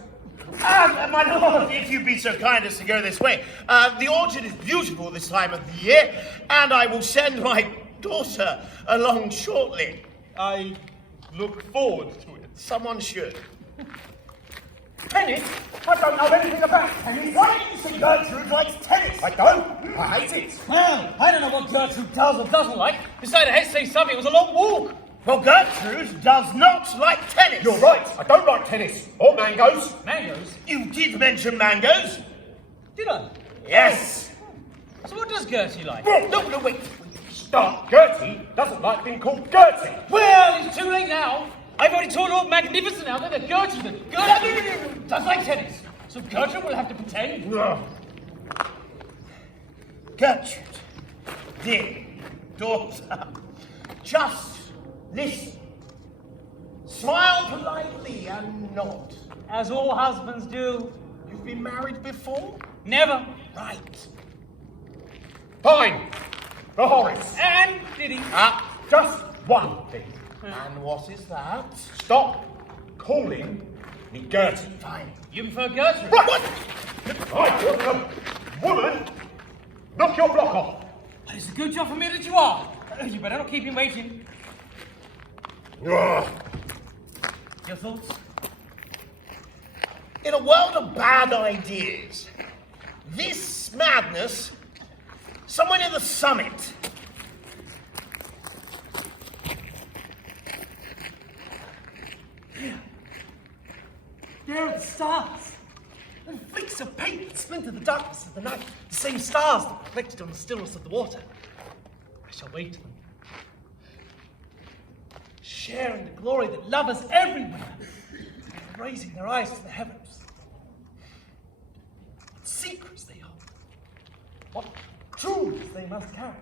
My lord, if you'd be so kind as to go this way. The orchard is beautiful this time of the year, and I will send my daughter along shortly. I look forward to it. Someone should. Tennis? I don't know anything about tennis. Why don't you say Gertrude likes tennis? I don't. I hate it. Well, I don't know what Gertrude does or doesn't like. Besides, I hate to say something, it was a long walk. Well, Gertrude does not like tennis. You're right, I don't like tennis. Or mangoes. Mangoes? You did mention mangoes. Did I? Yes. So what does Gertie like? No, wait. Stop. Gertie doesn't like being called Gertie. Well, it's too late now. I've already told Lord Magnificent now that Gertrude does like tennis. So Gertrude will have to pretend. Gertrude, dear daughter, just listen. Smile politely and nod. As all husbands do. You've been married before? Never. Right. Fine. For Horris. And Didi. Just one thing. And what is that? Stop calling me Gertie. Fine. You prefer Gertrude? What? Woman, knock your block off. Well, it's a good job for me that you are. You better not keep him waiting. Ugh. Your thoughts? In a world of bad ideas, this madness Somewhere near the summit. There are the stars. And flicks of paint that splinter the darkness of the night. The same stars that reflected on the stillness of the water. I shall wait them. Sharing the glory that lovers everywhere, raising their eyes to the heavens. What secrets they hold. What truths they must carry.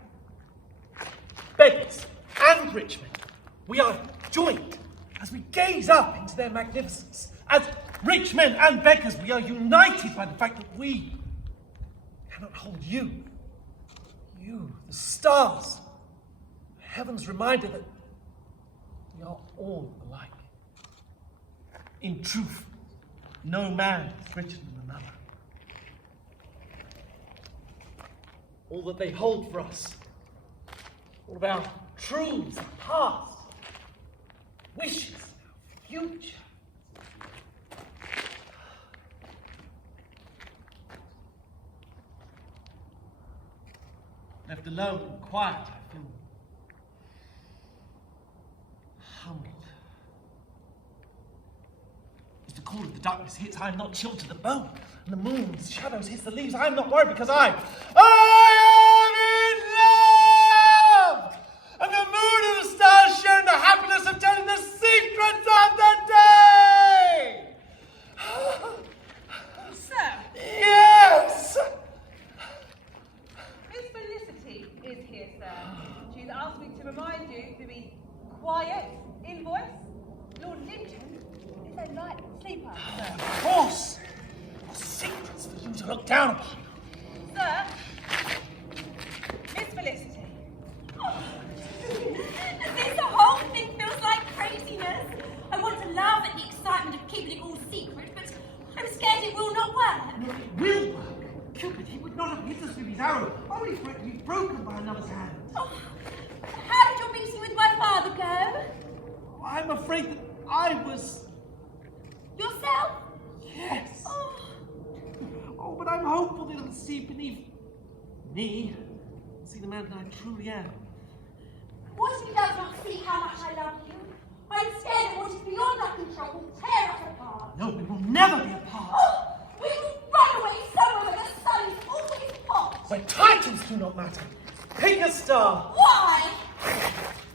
Beggars and rich men, we are joined as we gaze up into their magnificence. As rich men and beggars, we are united by the fact that we cannot hold you, the stars, heaven's reminder that we are all alike. In truth, no man is richer than another. All that they hold for us, all of our truths, our past, wishes, our future. Left alone and quiet, I feel humbled. As the cool of the darkness hits, I am not chilled to the bone. And the moon's shadows hit the leaves, I am not worried because I am in love! And the moon and the stars sharing the happiness of telling the secrets of the day! Sir? Yes! Miss Felicity is here, sir. She's asked me to remind you to be quiet in voice. Lord Linton is a light sleeper, sir. Of course! What secrets for you to look down upon? Sir, Miss Felicity. This whole thing feels like craziness. I want to laugh at the excitement of keeping it all secret, but I'm scared it will not work. No, it will work. Cupid, he would not have hit us with his arrow, only for it to be broken by another's hand. Oh, how did your meeting with my father go? I'm afraid that I was... Yourself? Yes. Oh, but I'm hopeful that he'll see beneath me, see the man that I truly am. What if he does not see how much I love you? I'm scared that what is beyond our control will tear us apart. No, we will never be apart. Oh, we will run away somewhere where the sun is always hot. Where titans do not matter. Pick a star. Why?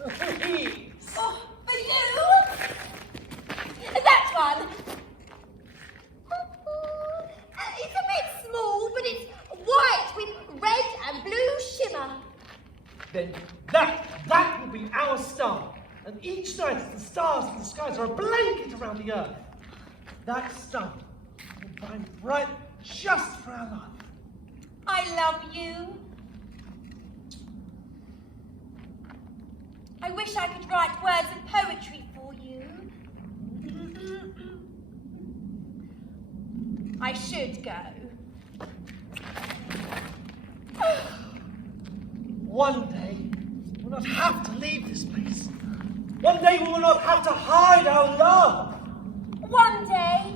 Please. Oh, for you? That one. It's a bit small, but it's white with red and blue shimmer. Then that will be our star. And each night as the stars in the skies are a blanket around the earth, that star will find bright just for our love. I love you. I wish I could write words of poetry for you. I should go. One day, we'll not have to leave this place. One day, we will not have to hide our love. One day.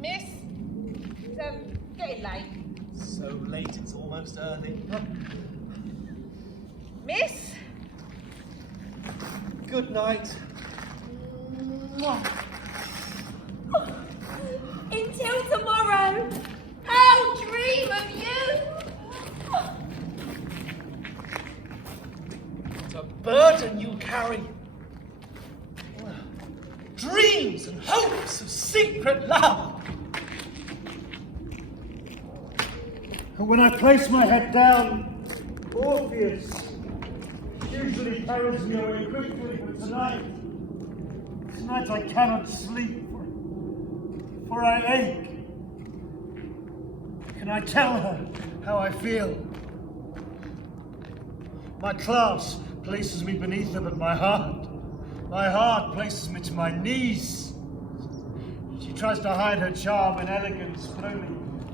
Miss, it's getting late. So late, it's almost early. Miss? Good night. Until tomorrow, I'll dream of you. It's a burden you carry. Dreams and hopes of secret love. And when I place my head down, Orpheus usually carries me away quickly, but tonight I cannot sleep, for I ache. Can I tell her how I feel? My class places me beneath her, but my heart places me to my knees. She tries to hide her charm and elegance, but only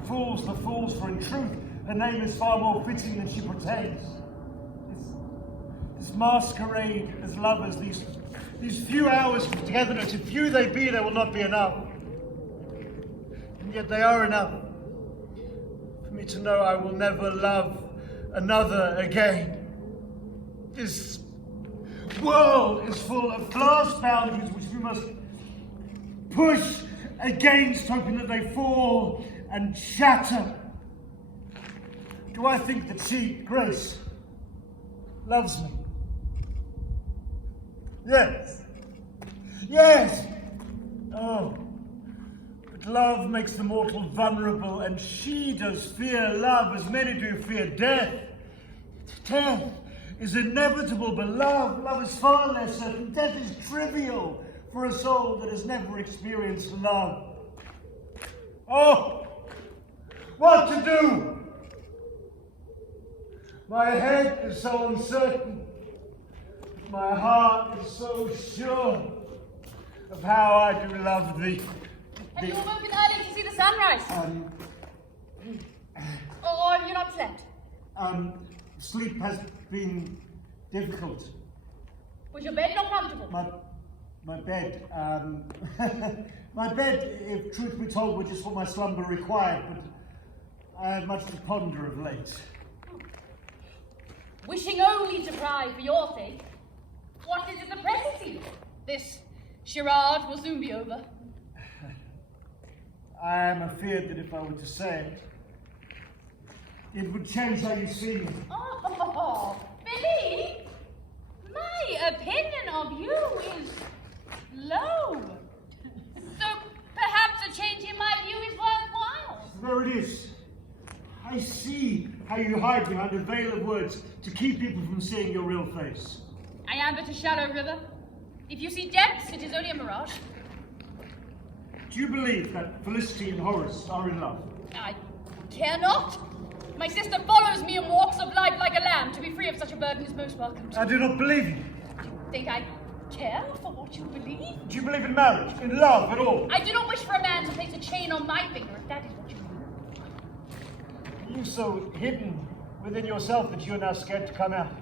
fools the fools, for in truth, her name is far more fitting than she pretends. This masquerade as lovers, these few hours of togetherness, if few they be, they will not be enough. And yet they are enough for me to know I will never love another again. This world is full of glass boundaries which we must push against, hoping that they fall and shatter. Do I think that she, Grace, loves me? Yes. Yes! Oh, but love makes the mortal vulnerable, and she does fear love as many do fear death. Death is inevitable, but love is far less certain. Death is trivial for a soul that has never experienced love. Oh, what to do? My head is so uncertain, my heart is so sure of how I do love thee. Have you woken early to see the sunrise? Or have you not slept? Sleep has been difficult. Was your bed not comfortable? My bed, my bed, if truth be told, was just what my slumber required, but I have much to ponder of late. Wishing only to cry for your sake, what is it that presses you? This charade will soon be over. I am afeard that if I were to say it, it would change how you see me. Oh, Phillipe, my opinion of you is low. So perhaps a change in my view is worthwhile. There it is. I see how you hide behind a veil of words to keep people from seeing your real face. I am but a shallow river. If you see depths, it is only a mirage. Do you believe that Felicity and Horris are in love? I care not. My sister follows me and walks of life like a lamb. To be free of such a burden is most welcome. I do not believe you. Do you think I care for what you believe? Do you believe in marriage, in love at all? I do not wish for a man to place a chain on my finger, if that is what you mean. Are you so hidden within yourself that you are now scared to come out?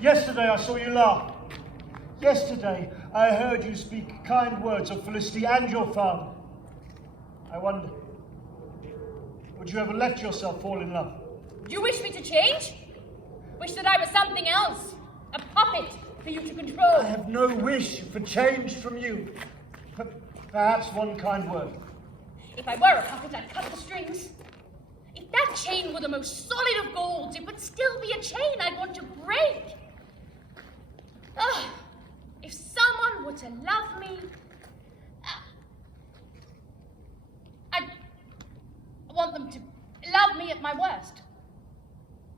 Yesterday I saw you laugh. Yesterday I heard you speak kind words of Felicity and your father. I wonder, would you ever let yourself fall in love? Do you wish me to change? Wish that I was something else? A puppet for you to control? I have no wish for change from you. Perhaps one kind word. If I were a puppet, I'd cut the strings. If that chain were the most solid of gold, it would still be a chain I'd want to break. If someone were to love me, I want them to love me at my worst.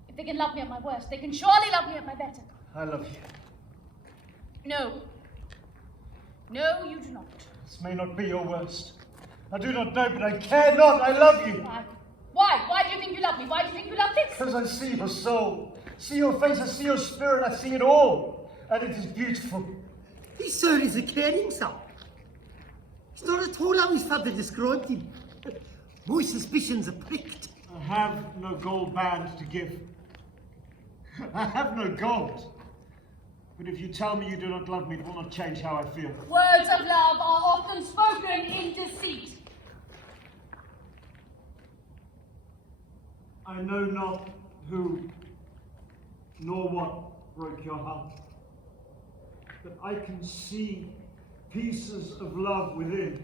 If they can love me at my worst, they can surely love me at my better. I love you. No. No, you do not. This may not be your worst. I do not know, but I care not. I love you. Why? Why do you think you love me? Why do you think you love this? Because I see your soul, see your face, I see your spirit, I see it all. And it is beautiful. He certainly is a caring son. It's not at all how his father described him. My suspicions are pricked. I have no gold band to give. I have no gold. But if you tell me you do not love me, it will not change how I feel. Words of love are often spoken in deceit. I know not who nor what broke your heart. But I can see pieces of love within.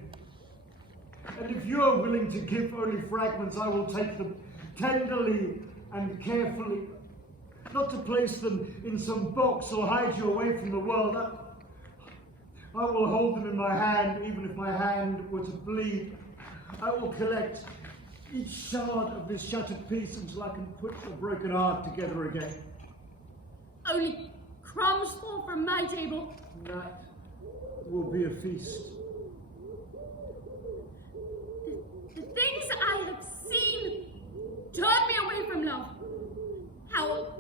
And if you are willing to give only fragments, I will take them tenderly and carefully, not to place them in some box or hide you away from the world. I will hold them in my hand, even if my hand were to bleed. I will collect each shard of this shattered piece until I can put a broken heart together again. Only crumbs fall from my table. That will be a feast. The things I have seen turn me away from love. How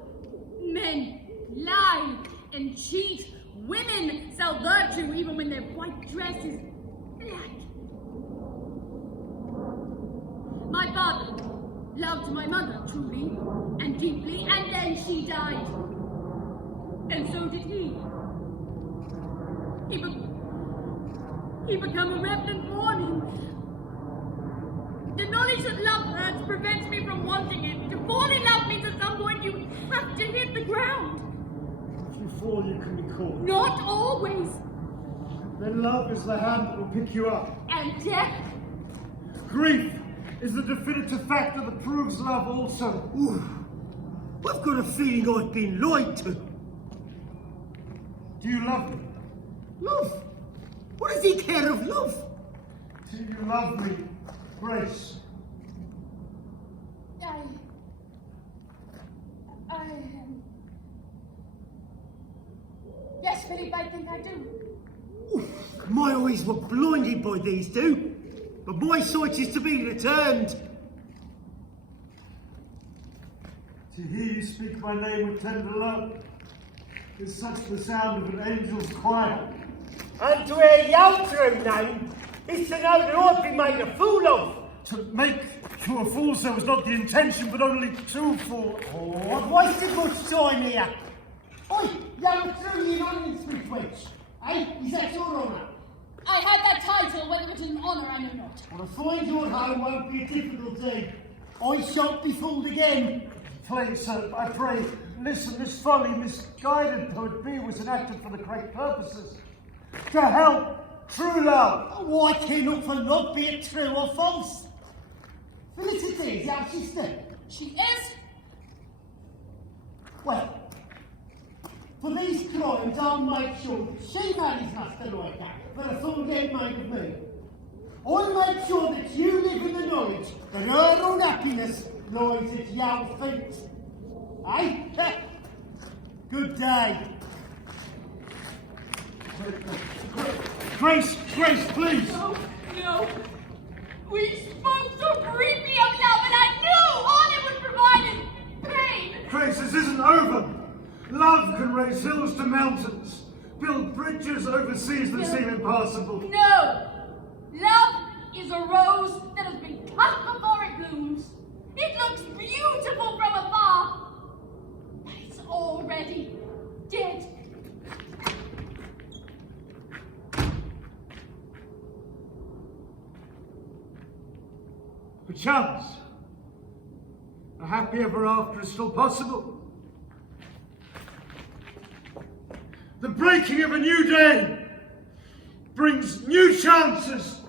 men lie and cheat. Women sell virtue even when their white dress is black. My father loved my mother truly and deeply, and then she died. And so did he. He became a revenant mourning. The knowledge that love hurts prevents me from wanting it. To fall in love means that some have to hit the ground. If you fall, you can be caught. Not always. Then love is the hand that will pick you up. And death. Grief is the definitive factor that proves love also. Ooh, I've got a feeling I've been lied to. Do you love me? Love? What does he care of love? Do you love me, Grace? Yes, Phillipe, I think I do. Ooh, my eyes were blinded by these two, but my sight is to be returned. To hear you speak my name with tender love is such the sound of an angel's choir. And to hear your true name is to know that I've been made a fool of. To make you a fool, sir, was not the intention, but only to fall. Oh, I've wasted much time here. Oi, young truly onion sweet wench. Eh? Is that your honour? I had that title, whether it was an honour I know not. Well, to find your home won't be a difficulty. I shan't be fooled again. Please, sir, I pray, listen, this folly, misguided though it be, was enacted for the correct purposes. To help true love. Oh, I care not for love, be it true or false. Felicity is our sister. She is? Well, for these crimes, I'll make sure that she marries Master Lieker for a full game made of me. I'll make sure that you live in the knowledge that her unhappiness lies at your feet. Eh? Good day. Grace, please. No. We spoke so briefly of love, and I knew all it would provide is pain. Grace, this isn't over. Love can raise hills to mountains, build bridges over seas that seem impassable. No. Love is a rose that has been cut before it blooms. It looks beautiful from afar, but it's already dead. Perchance, a happy ever after is still possible. The breaking of a new day brings new chances